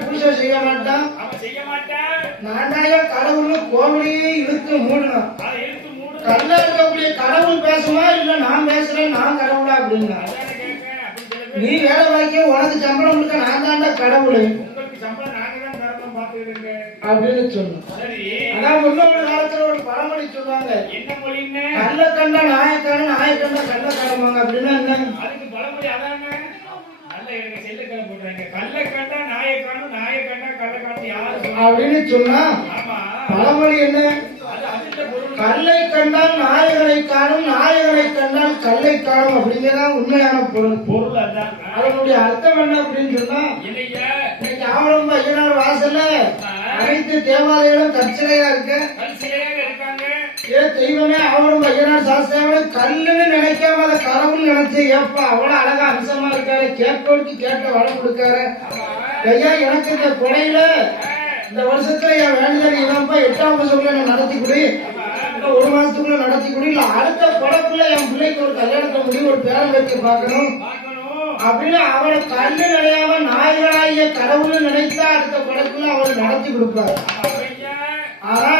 பூஜை செய்ய மாட்டான், அவன் செய்ய மாட்டான். நானாய கடவுள்னு கோவிலையே இழுத்து மூடணும். அதை இழுத்து மூடு. கல்ல இருக்கக்கூடிய கடவுள் பேசுமா இல்ல நான் பேசுறேன் நான் கடவுளா அப்படின்னா அதானே கேட்கிறேன். அப்படி சில பேர் நீ வேலை வாய்க்க உனக்கு சம்பளம் கொடுக்க நான் தாண்டா கடவுள் உங்களுக்கு சம்பளம் நாங்க தான் தரணும் பாத்துக்கிட்டு அப்படின்னு சொன்னோம். சரி, அதான் முன்னொரு காலத்துல ஒரு பழமொழி சொல்லுவாங்க, என்ன மொழின்னு? கல்ல கண்ட நாயக்கான நாயக்கண்ட கல்ல கடமாங்க அப்படின்னா என்ன? அதுக்கு பழமொழி அதானே. நல்ல எனக்கு செல்லுக்களை போடுறாங்க. கல்ல கண்டா நாயை காணும், நாயை கண்டா கல்ல காணும். யாரு சொல்றா? அப்படின்னு சொன்னா ஆமா, பழமொழி என்ன? அது அதுல பொருள். கல்லை கண்டால் நாயகனை காணும், நாயகனை கண்டால் கல்லை காணும் அப்படிங்கிறதான் உண்மையான பொருள். பொருள் அதான். அதனுடைய அர்த்தம் என்ன அப்படின்னு சொன்னா, இல்லையா? இன்னைக்கு ஆவரம் ஐயனார் வாசல்ல அனைத்து தேவாலயங்களும் கற்சிலையா இருக்கு. கல் சிலையாக இருக்காங்க. ஏ தெய்வமே, ஆவரம் ஐயனார் சாஸ்திரம் கல்லுன்னு நினைக்காம அதை கடவுள் நினைச்சு ஏப்பா அவ்வளவு அழகா அம்சமா இருக்காரு, கேட்பவருக்கு கேட்ட வரம் கொடுக்காரு. ஐயா எனக்கு இந்த கொடையில இந்த வருஷத்துல என் வேண்டுதல் இதான்ப்பா 8ஆம் வருஷத்துல நான் நடத்தி கொடு, இல்ல 1 மாசத்துக்குள்ள நடத்தி கொடு, இல்ல அடுத்த கொடைக்குள்ள என் பிள்ளைக்கு ஒரு கல்யாணத்தை முடிவு ஒரு பேரம் வைக்க பார்க்கணும் அப்படின்னு அவரை கல்லு நினையாம நாயகனாகிய கடவுள் நினைத்தா அடுத்த கொடைக்குள்ள அவர் நடத்தி கொடுப்பாரு. ஆனா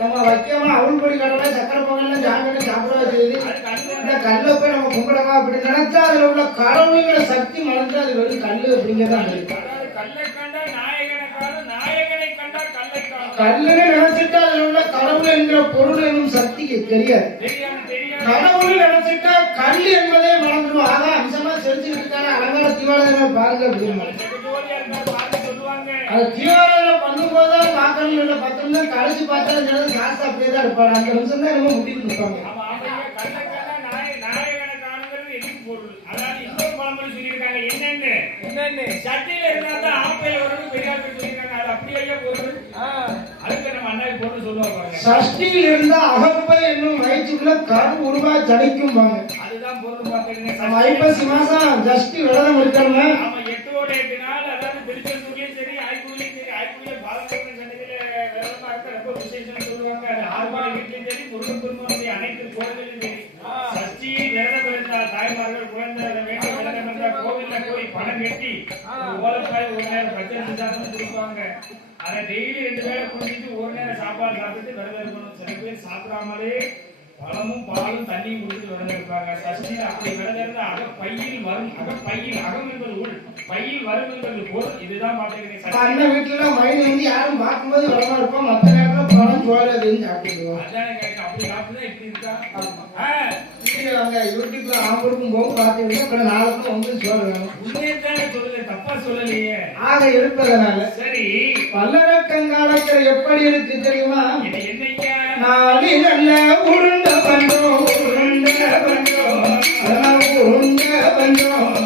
நம்ம வைக்காம அவள் பொடி கடவுளை சக்கரை பொங்கல் ஜாமீன் சாப்பிட செய்து இந்த கல்லை போய் நம்ம கும்பிடமா அப்படி நினைச்சா அதுல உள்ள கடவுளுங்கிற சக்தி மறந்து அது வெறும் கல்லு அப்படிங்கிறதான் இருக்கு. கல்லுன்னு நினைச்சிட்டா அதுல உள்ள கடவுள் என்கிற பொருள் என்னும் சக்திக்கு தெரியாது. கடவுள் நினைச்சிட்டா கல் என்பதே மறந்துடும். ஆக அம்சமா செஞ்சுக்கிட்டு இருக்காங்க அலங்கார தீவாளர்கள் பாருங்க அப்படின்னு அது தீவாளர்கள் பண்ணும்போதுதான் பார்க்கணும், இல்லை பத்தம்னா கழிச்சு பார்த்தா சாஸ்தா அப்படியே தான் இருப்பாரு. அந்த நிமிஷம் தான் நம்ம முடிவு கொடுப்பாங்க. சட்டியில இருந்தா ஆப்பையில ஒரு பெரியார் சொல்லிருக்காங்க. அது அப்படியே பொருள். அதுக்கு நம்ம அண்ணாவை போட்டு சொல்லுவாங்க. சஷ்டியில் இருந்தா அகப்பை என்னும் வயிற்றுக்குள்ள கரு உருவா ஜடிக்கும் வாங்க. அதுதான் பொருள் பாத்துருங்க. நம்ம ஐப்பசி மாசம் ஜஷ்டி விரதம் இருக்கணுங்க. ஆமா, 8ஓட 8 நாள். அதாவது திருச்செந்தூர்லயும் சரி, ஆய்க்குள்ளையும் சரி, ஆய்க்குள்ள பாலகிருஷ்ணன் சன்னதியில விரதமா இருக்க ரொம்ப விசேஷம் சொல்லுவாங்க. அது ஆறுபாடு வீட்லயும் சரி, முருகன் பெருமானுடைய அனைத்து கோவிலும் சரி, சஷ்டியை விரதம் இருந்தால் தாய்மார்கள் குழந்தை வேண்டும் விரதம் என்றால் கோவில்ல போய் பணம் கட்டி ஓலக்காய் ஒரு நேரம் பச்சரிசி சாதம் கொடுப்பாங்க. அதை டெய்லி 2 வேளை குடிச்சிட்டு ஒரு நேரம் சாப்பாடு சாப்பிட்டு விரதம் இருக்கணும். சில பேர் சாப்பிடாமலே பழமும் பாலும் தண்ணியும் குடிச்சிட்டு விரதம் இருப்பாங்க. சஷ்டியில் அப்படி விரதம் இருந்தா அகப்பையில் வரும். அகப்பையில் அகம் என்பது உள், பையில் வரும் என்பது பொருள். இதுதான் பாத்துக்கிறேன். அண்ணன் வீட்டுல மைனி வந்து யாரும் பார்க்கும்போது விரதமா இருப்போம், மற்ற நேரத்துல பழம் ஜோலதுன்னு சாப்பிடுவோம். அதானே கேட்க. அப்படி சாப்பிட்டுதான் இப்படி இருக்கா? அங்க யூடியூப்ல ஆம்பருக்கும் போகும் பாத்தீங்கன்னா அப்புறம் நாளைக்கு வந்து சோறு வேணும். உண்மையத்தானே சொல்லல, தப்பா சொல்லலையே. ஆக இருப்பதனால சரி, பல்லரக்கங்காலத்தில் எப்படி இருக்கு தெரியுமா? இது என்னைக்கா? நாளை நல்ல உருண்ட பண்றோம், உருண்ட பண்றோம், உருண்ட பண்றோம்,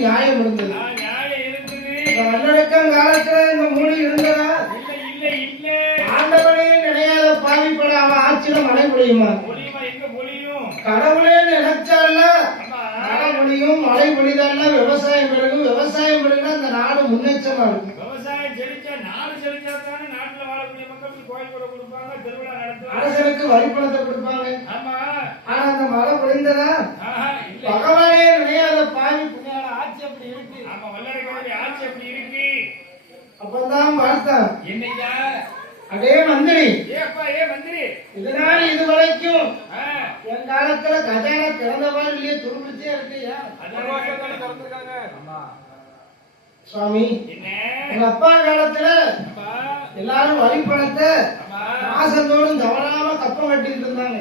நியாயம் இருந்தது. நல்லடக்கம் காலத்துல இந்த மொழி இருந்ததா? ஆண்டவனே நினையாத பாவிப்பட அவன் ஆட்சியில மழை பொழியுமா? கடவுளே நினைச்சால மழை பொழியும். மழை பொழிதால விவசாயம் பிறகு விவசாயம் பிறகு அந்த நாடு முன்னேற்றமா இருக்கும். அரசனுக்கு வரிப்பணத்தை கொடுப்பாங்க. ஆனா அந்த மழை பொழிந்ததா? பகவானே நினையாத பாவி புண்ணியால ஆட்சி அப்படி இருக்கு. அப்பதான் பார்த்தான் என்னையா அதே மந்திரி மந்திரி இதனால இதுவரைக்கும் என் காலத்துல கஜானா திறந்தவாறு இல்லையே துருப்பிடிச்சே இருக்கையா சுவாமி. எங்க அப்பா காலத்துல எல்லாரும் வரிப்பணத்தை மாசந்தோறும் தவறாம கப்பம் கட்டிட்டு இருந்தாங்க.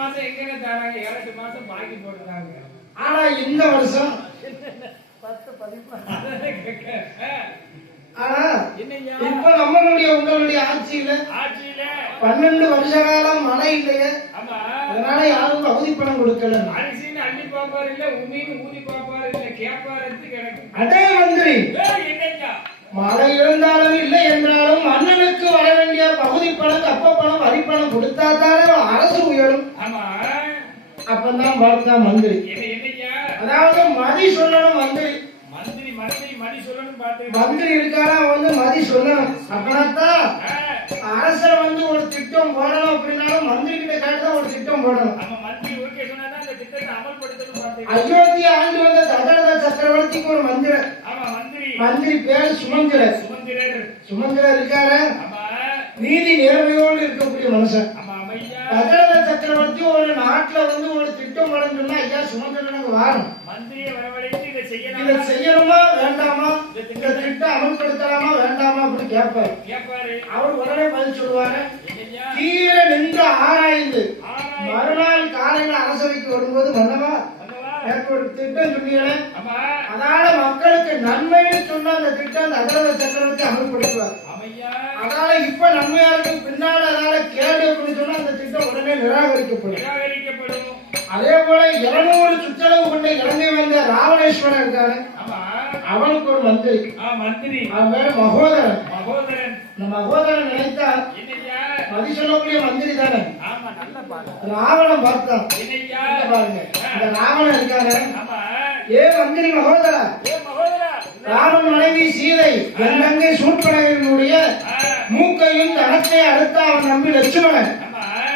மாசம் எங்க தராங்க? 7 மாசம் பாக்கி போட்டுருந்தாங்க. ஆனா இந்த வருஷம் 10 ஆனா இப்ப நம்மளுடைய உங்களுடைய ஆட்சியில 12 வருஷ காலம் மழை இல்லையே. அதனால யாரும் அவதி பணம் கொடுக்கல. அரிசின்னு அள்ளி பாப்பாரு இல்ல, உமீன்னு ஊதி பாப்பாரு இல்ல, கேப்பாரு கிடக்கு. அதே மந்திரி மழை இருந்தாலும் இல்லை என்றாலும் மன்னனுக்கு வர வேண்டிய பகுதி பணம் கப்ப பணம் வரி பணம் கொடுத்தா தானே அரசு உயரும். அப்பதான் பார்த்தா மந்திரி அதாவது மதி சொல்லணும். மந்திரி மந்திரி இருக்காரா வந்து மதி சொல்லணும். அப்படின்னாத்தான் அரசர் வந்து ஒரு திட்டம் போடணும். அப்படின்னாலும் மந்திரி கிட்ட கேட்டுதான் ஒரு திட்டம் போடணும். அயோத்தி ஆண்டு வந்த தசரத சக்கரவர்த்திக்கு ஒரு மந்திரி பேர் சுமந்திரர். சுமந்திரர் இருக்காரு. நீதி நேர்மையோடு இருக்கக்கூடிய மனுஷன். தசரத சக்கரவர்த்தி ஒரு நாட்டுல வந்து ஒரு திட்டம் போடணும்னா ஐயா சுமந்திரனுக்கு வாரும். இதை செய்யணுமா வேண்டாமா, இந்த திட்டம் அமல்படுத்தலாமா வேண்டாமா அப்படின்னு கேட்பாரு. அவர் உடனே பதில் சொல்லுவாரு. கீழ நின்று ஆராய்ந்து மறுநாள் காலையில அரசவைக்கு வரும்போது மன்னவா எனக்கு ஒரு திட்டம் சொன்னீங்களே, அதனால மக்களுக்கு நன்மைன்னு சொன்ன அந்த திட்டம் தசரத சக்கரவர்த்தி அமல்படுத்துவார். அதனால இப்ப நன்மையா இருக்கு, பின்னால அதனால கேடு அப்படின்னு சொன்னா அந்த திட்டம் உடனே நிராகரிக்கப்படும். அதே போல 200 சுற்றளவு கொண்ட இலங்கை வந்த ராவணேஸ்வரன் இருக்காரு. அவனுக்கு ஒரு மந்திரி அவன் பேரு மகோதரன். இந்த மகோதரன் நினைத்தா மதி சொல்லக்கூடிய மந்திரி தானே. ராவணன் பார்த்தான். பாருங்க இந்த ராவணன் இருக்காரு. ஏ மந்திரி மகோதரா, ராமன் மனைவி சீதை என் தங்கை சூர்பனகனுடைய மூக்கையும் தனத்தை அடுத்த அவன் நம்பி லட்சுமணன்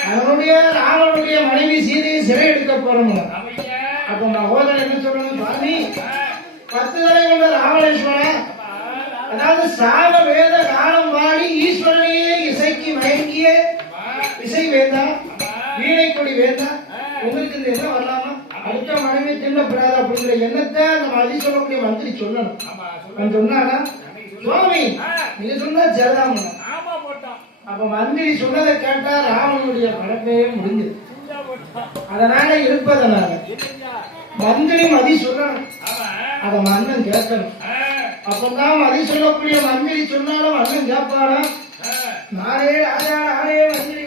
அவனுடைய ராமனுடைய மனைவி சீதையை சிறை எடுக்க போறோம். அப்ப மகோதரன் என்ன சொல்லணும்? சுவாமி 10 தலை கொண்ட ராவணேஸ்வரன் அதாவது சாம வேத காலம் வாடி ஈஸ்வரனையே இசைக்கு மயங்கிய இசை வேந்தா வீணை கொடி வேந்தா உங்களுக்கு இந்த என்ன வரலாமா அடுத்த மனைவி தின்னப்படாது அப்படிங்கிற எண்ணத்தை நம்ம அதி சொல்லக்கூடிய மந்திரி சொல்லணும். அவன் சொன்னானா சுவாமி நீங்க சொன்னா சரிதான். அப்ப மந்திரி சொன்னதை கேட்டா ராமனுடைய பழப்பே முடிஞ்சது. அதனால இருப்பதனால மந்திரி மதி சொல்லணும், அத மன்னன் கேட்கணும். அப்பதான் மதி சொல்லக்கூடிய மந்திரி சொன்னாலும் மன்னன் கேட்பானா? நானே ராஜா நானே மந்திரி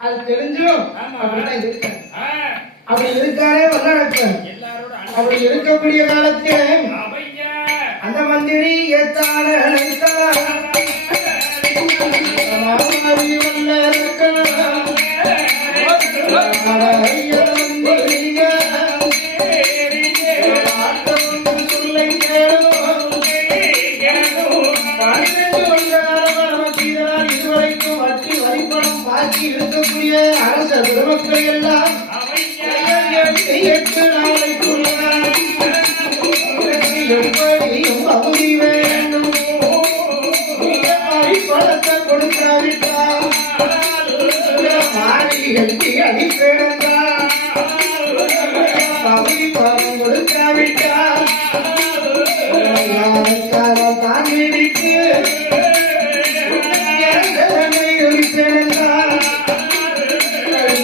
அது தெரிஞ்சும் அப்படி இருக்காரே வல்லடக்கன். அப்படி இருக்கக்கூடிய காலத்தில் அந்த மந்திரி ஏத்தான இதுவரைக்கும் வட்டி வரிப்பணம் பாக்கி இருக்கக்கூடிய அரச பெருமக்களை எல்லாம் எட்டு நாளைக்குள்ள எப்படியும் பகுதி வேண்டும் பணத்தை கொடுக்காவிட்டால் மாறி கட்டி அடிப்பேன் பகுதி பணம் கொடுக்காவிட்டால் தான் நீடித்து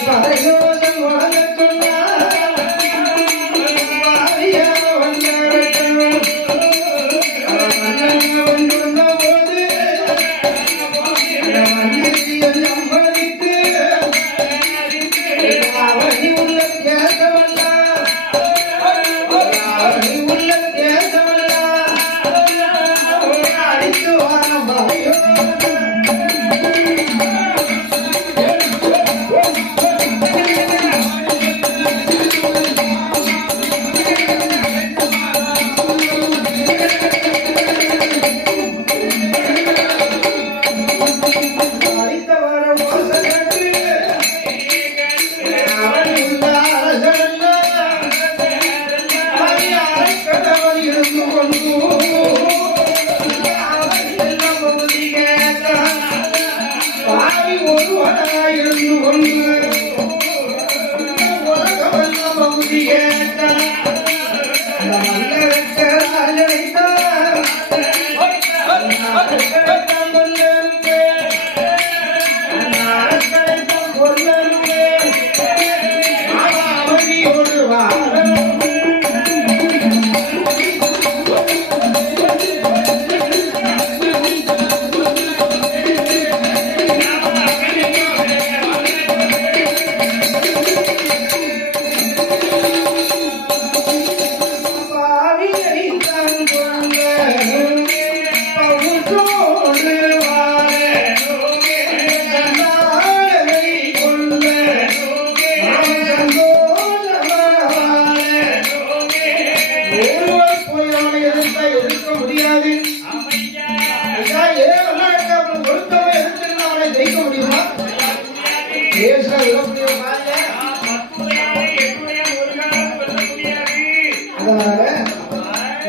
பரையோதம்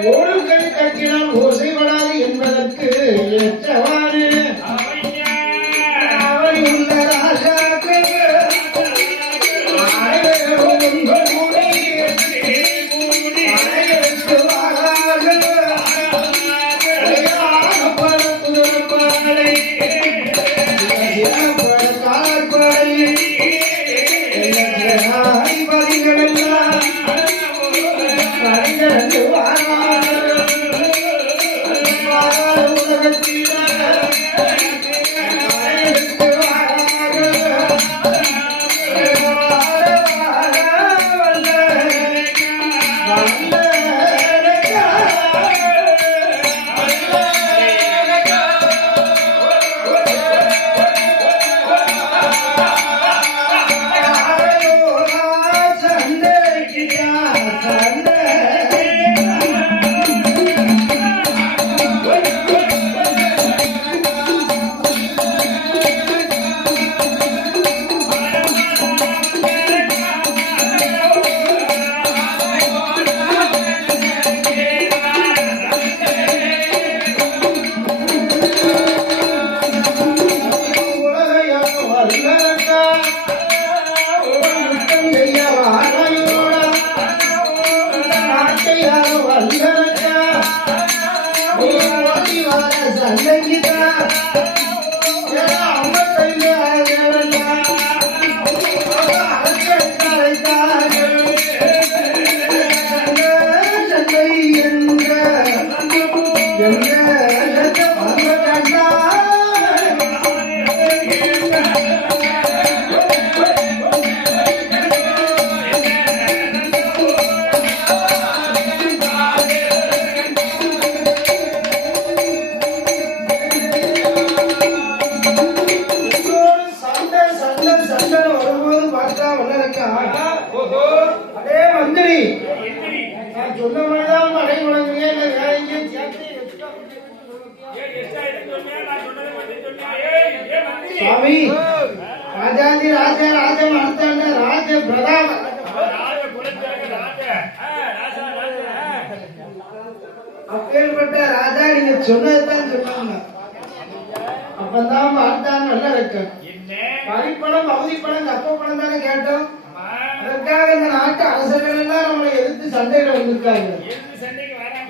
ஓடுகள் கட்டினால் ஓசைப்படாது என்பதற்கு ஏற்றவாறு அவரை உள்ள ராஜாக்கள் உலகத்தில் யாரும் வல்லரக்கா நீ ஓடி வர சண்டைக்குதா அம்மா கையில அதே மந்திரி நான் சொன்ன மாதிரிதான் மழை முழங்குங்க இல்ல வேற எங்கேயும் சேர்த்து சுவாமி ராஜாதி ராஜா ராஜம் அடுத்தாண்ட ராஜ பிரதாப அப்பேற்பட்ட ராஜா நீங்க சொன்னதுதான் சொன்னாங்க அப்பதான் பார்த்தான் நல்லா இருக்கு பரிப்பணம் அவதிப்பணம் தப்ப பணம் தானே கேட்டோம் அதற்காக இந்த நாட்டு அரசர்கள் எல்லாம் நம்மளை எதிர்த்து சண்டையில வந்திருக்காங்க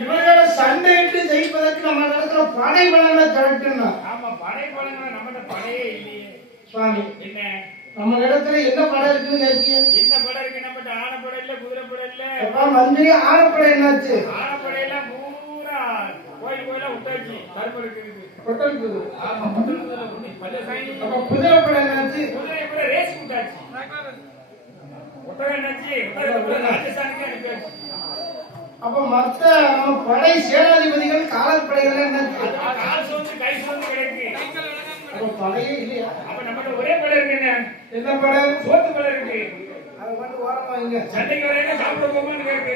இவர்களை சண்டையிட்டு ஜெயிப்பதற்கு நம்ம இடத்துல படை பலங்களை திரட்டுனா சுவாமி நம்ம இடத்துல என்ன படம் இருக்குன்னு கேட்கிய என்ன படம் இருக்கு? நம்ம ஆனப்படம் இல்ல, குதிரை படம் இல்ல. அப்பா மந்திரி ஆனப்படம் என்னாச்சு? ஆனப்படம் எல்லாம் பூரா கோயில் கோயிலா விட்டாச்சு. கருப்பு இருக்குது. கொட்டலுக்குது. ஆமா, கொட்டலுக்குதுல ஒண்ணு பல்ல சைனி. அப்ப குதிரை படம் என்னாச்சு? குதிரை கூட ரேஸ் விட்டாச்சு. ஒட்டகம் என்னாச்சு? ஒட்டகம் ராஜஸ்தானுக்கு அனுப்பியாச்சு. அப்ப மத்த நம்ம படை சேனாதிபதிகள் காவல்படைகள் என்னாச்சு? கால் சோந்து கை சோந்து கிடக்கு. அப்ப படையே இல்லையா? அப்ப நம்மகிட்ட ஒரே படம் இருக்கு. என்ன படம்? சோத்து படம் இருக்கு. அதை மட்டும் ஓரமா இங்க சண்டைக்கு வரையில சாப்பிட போகுமான்னு கேட்கு.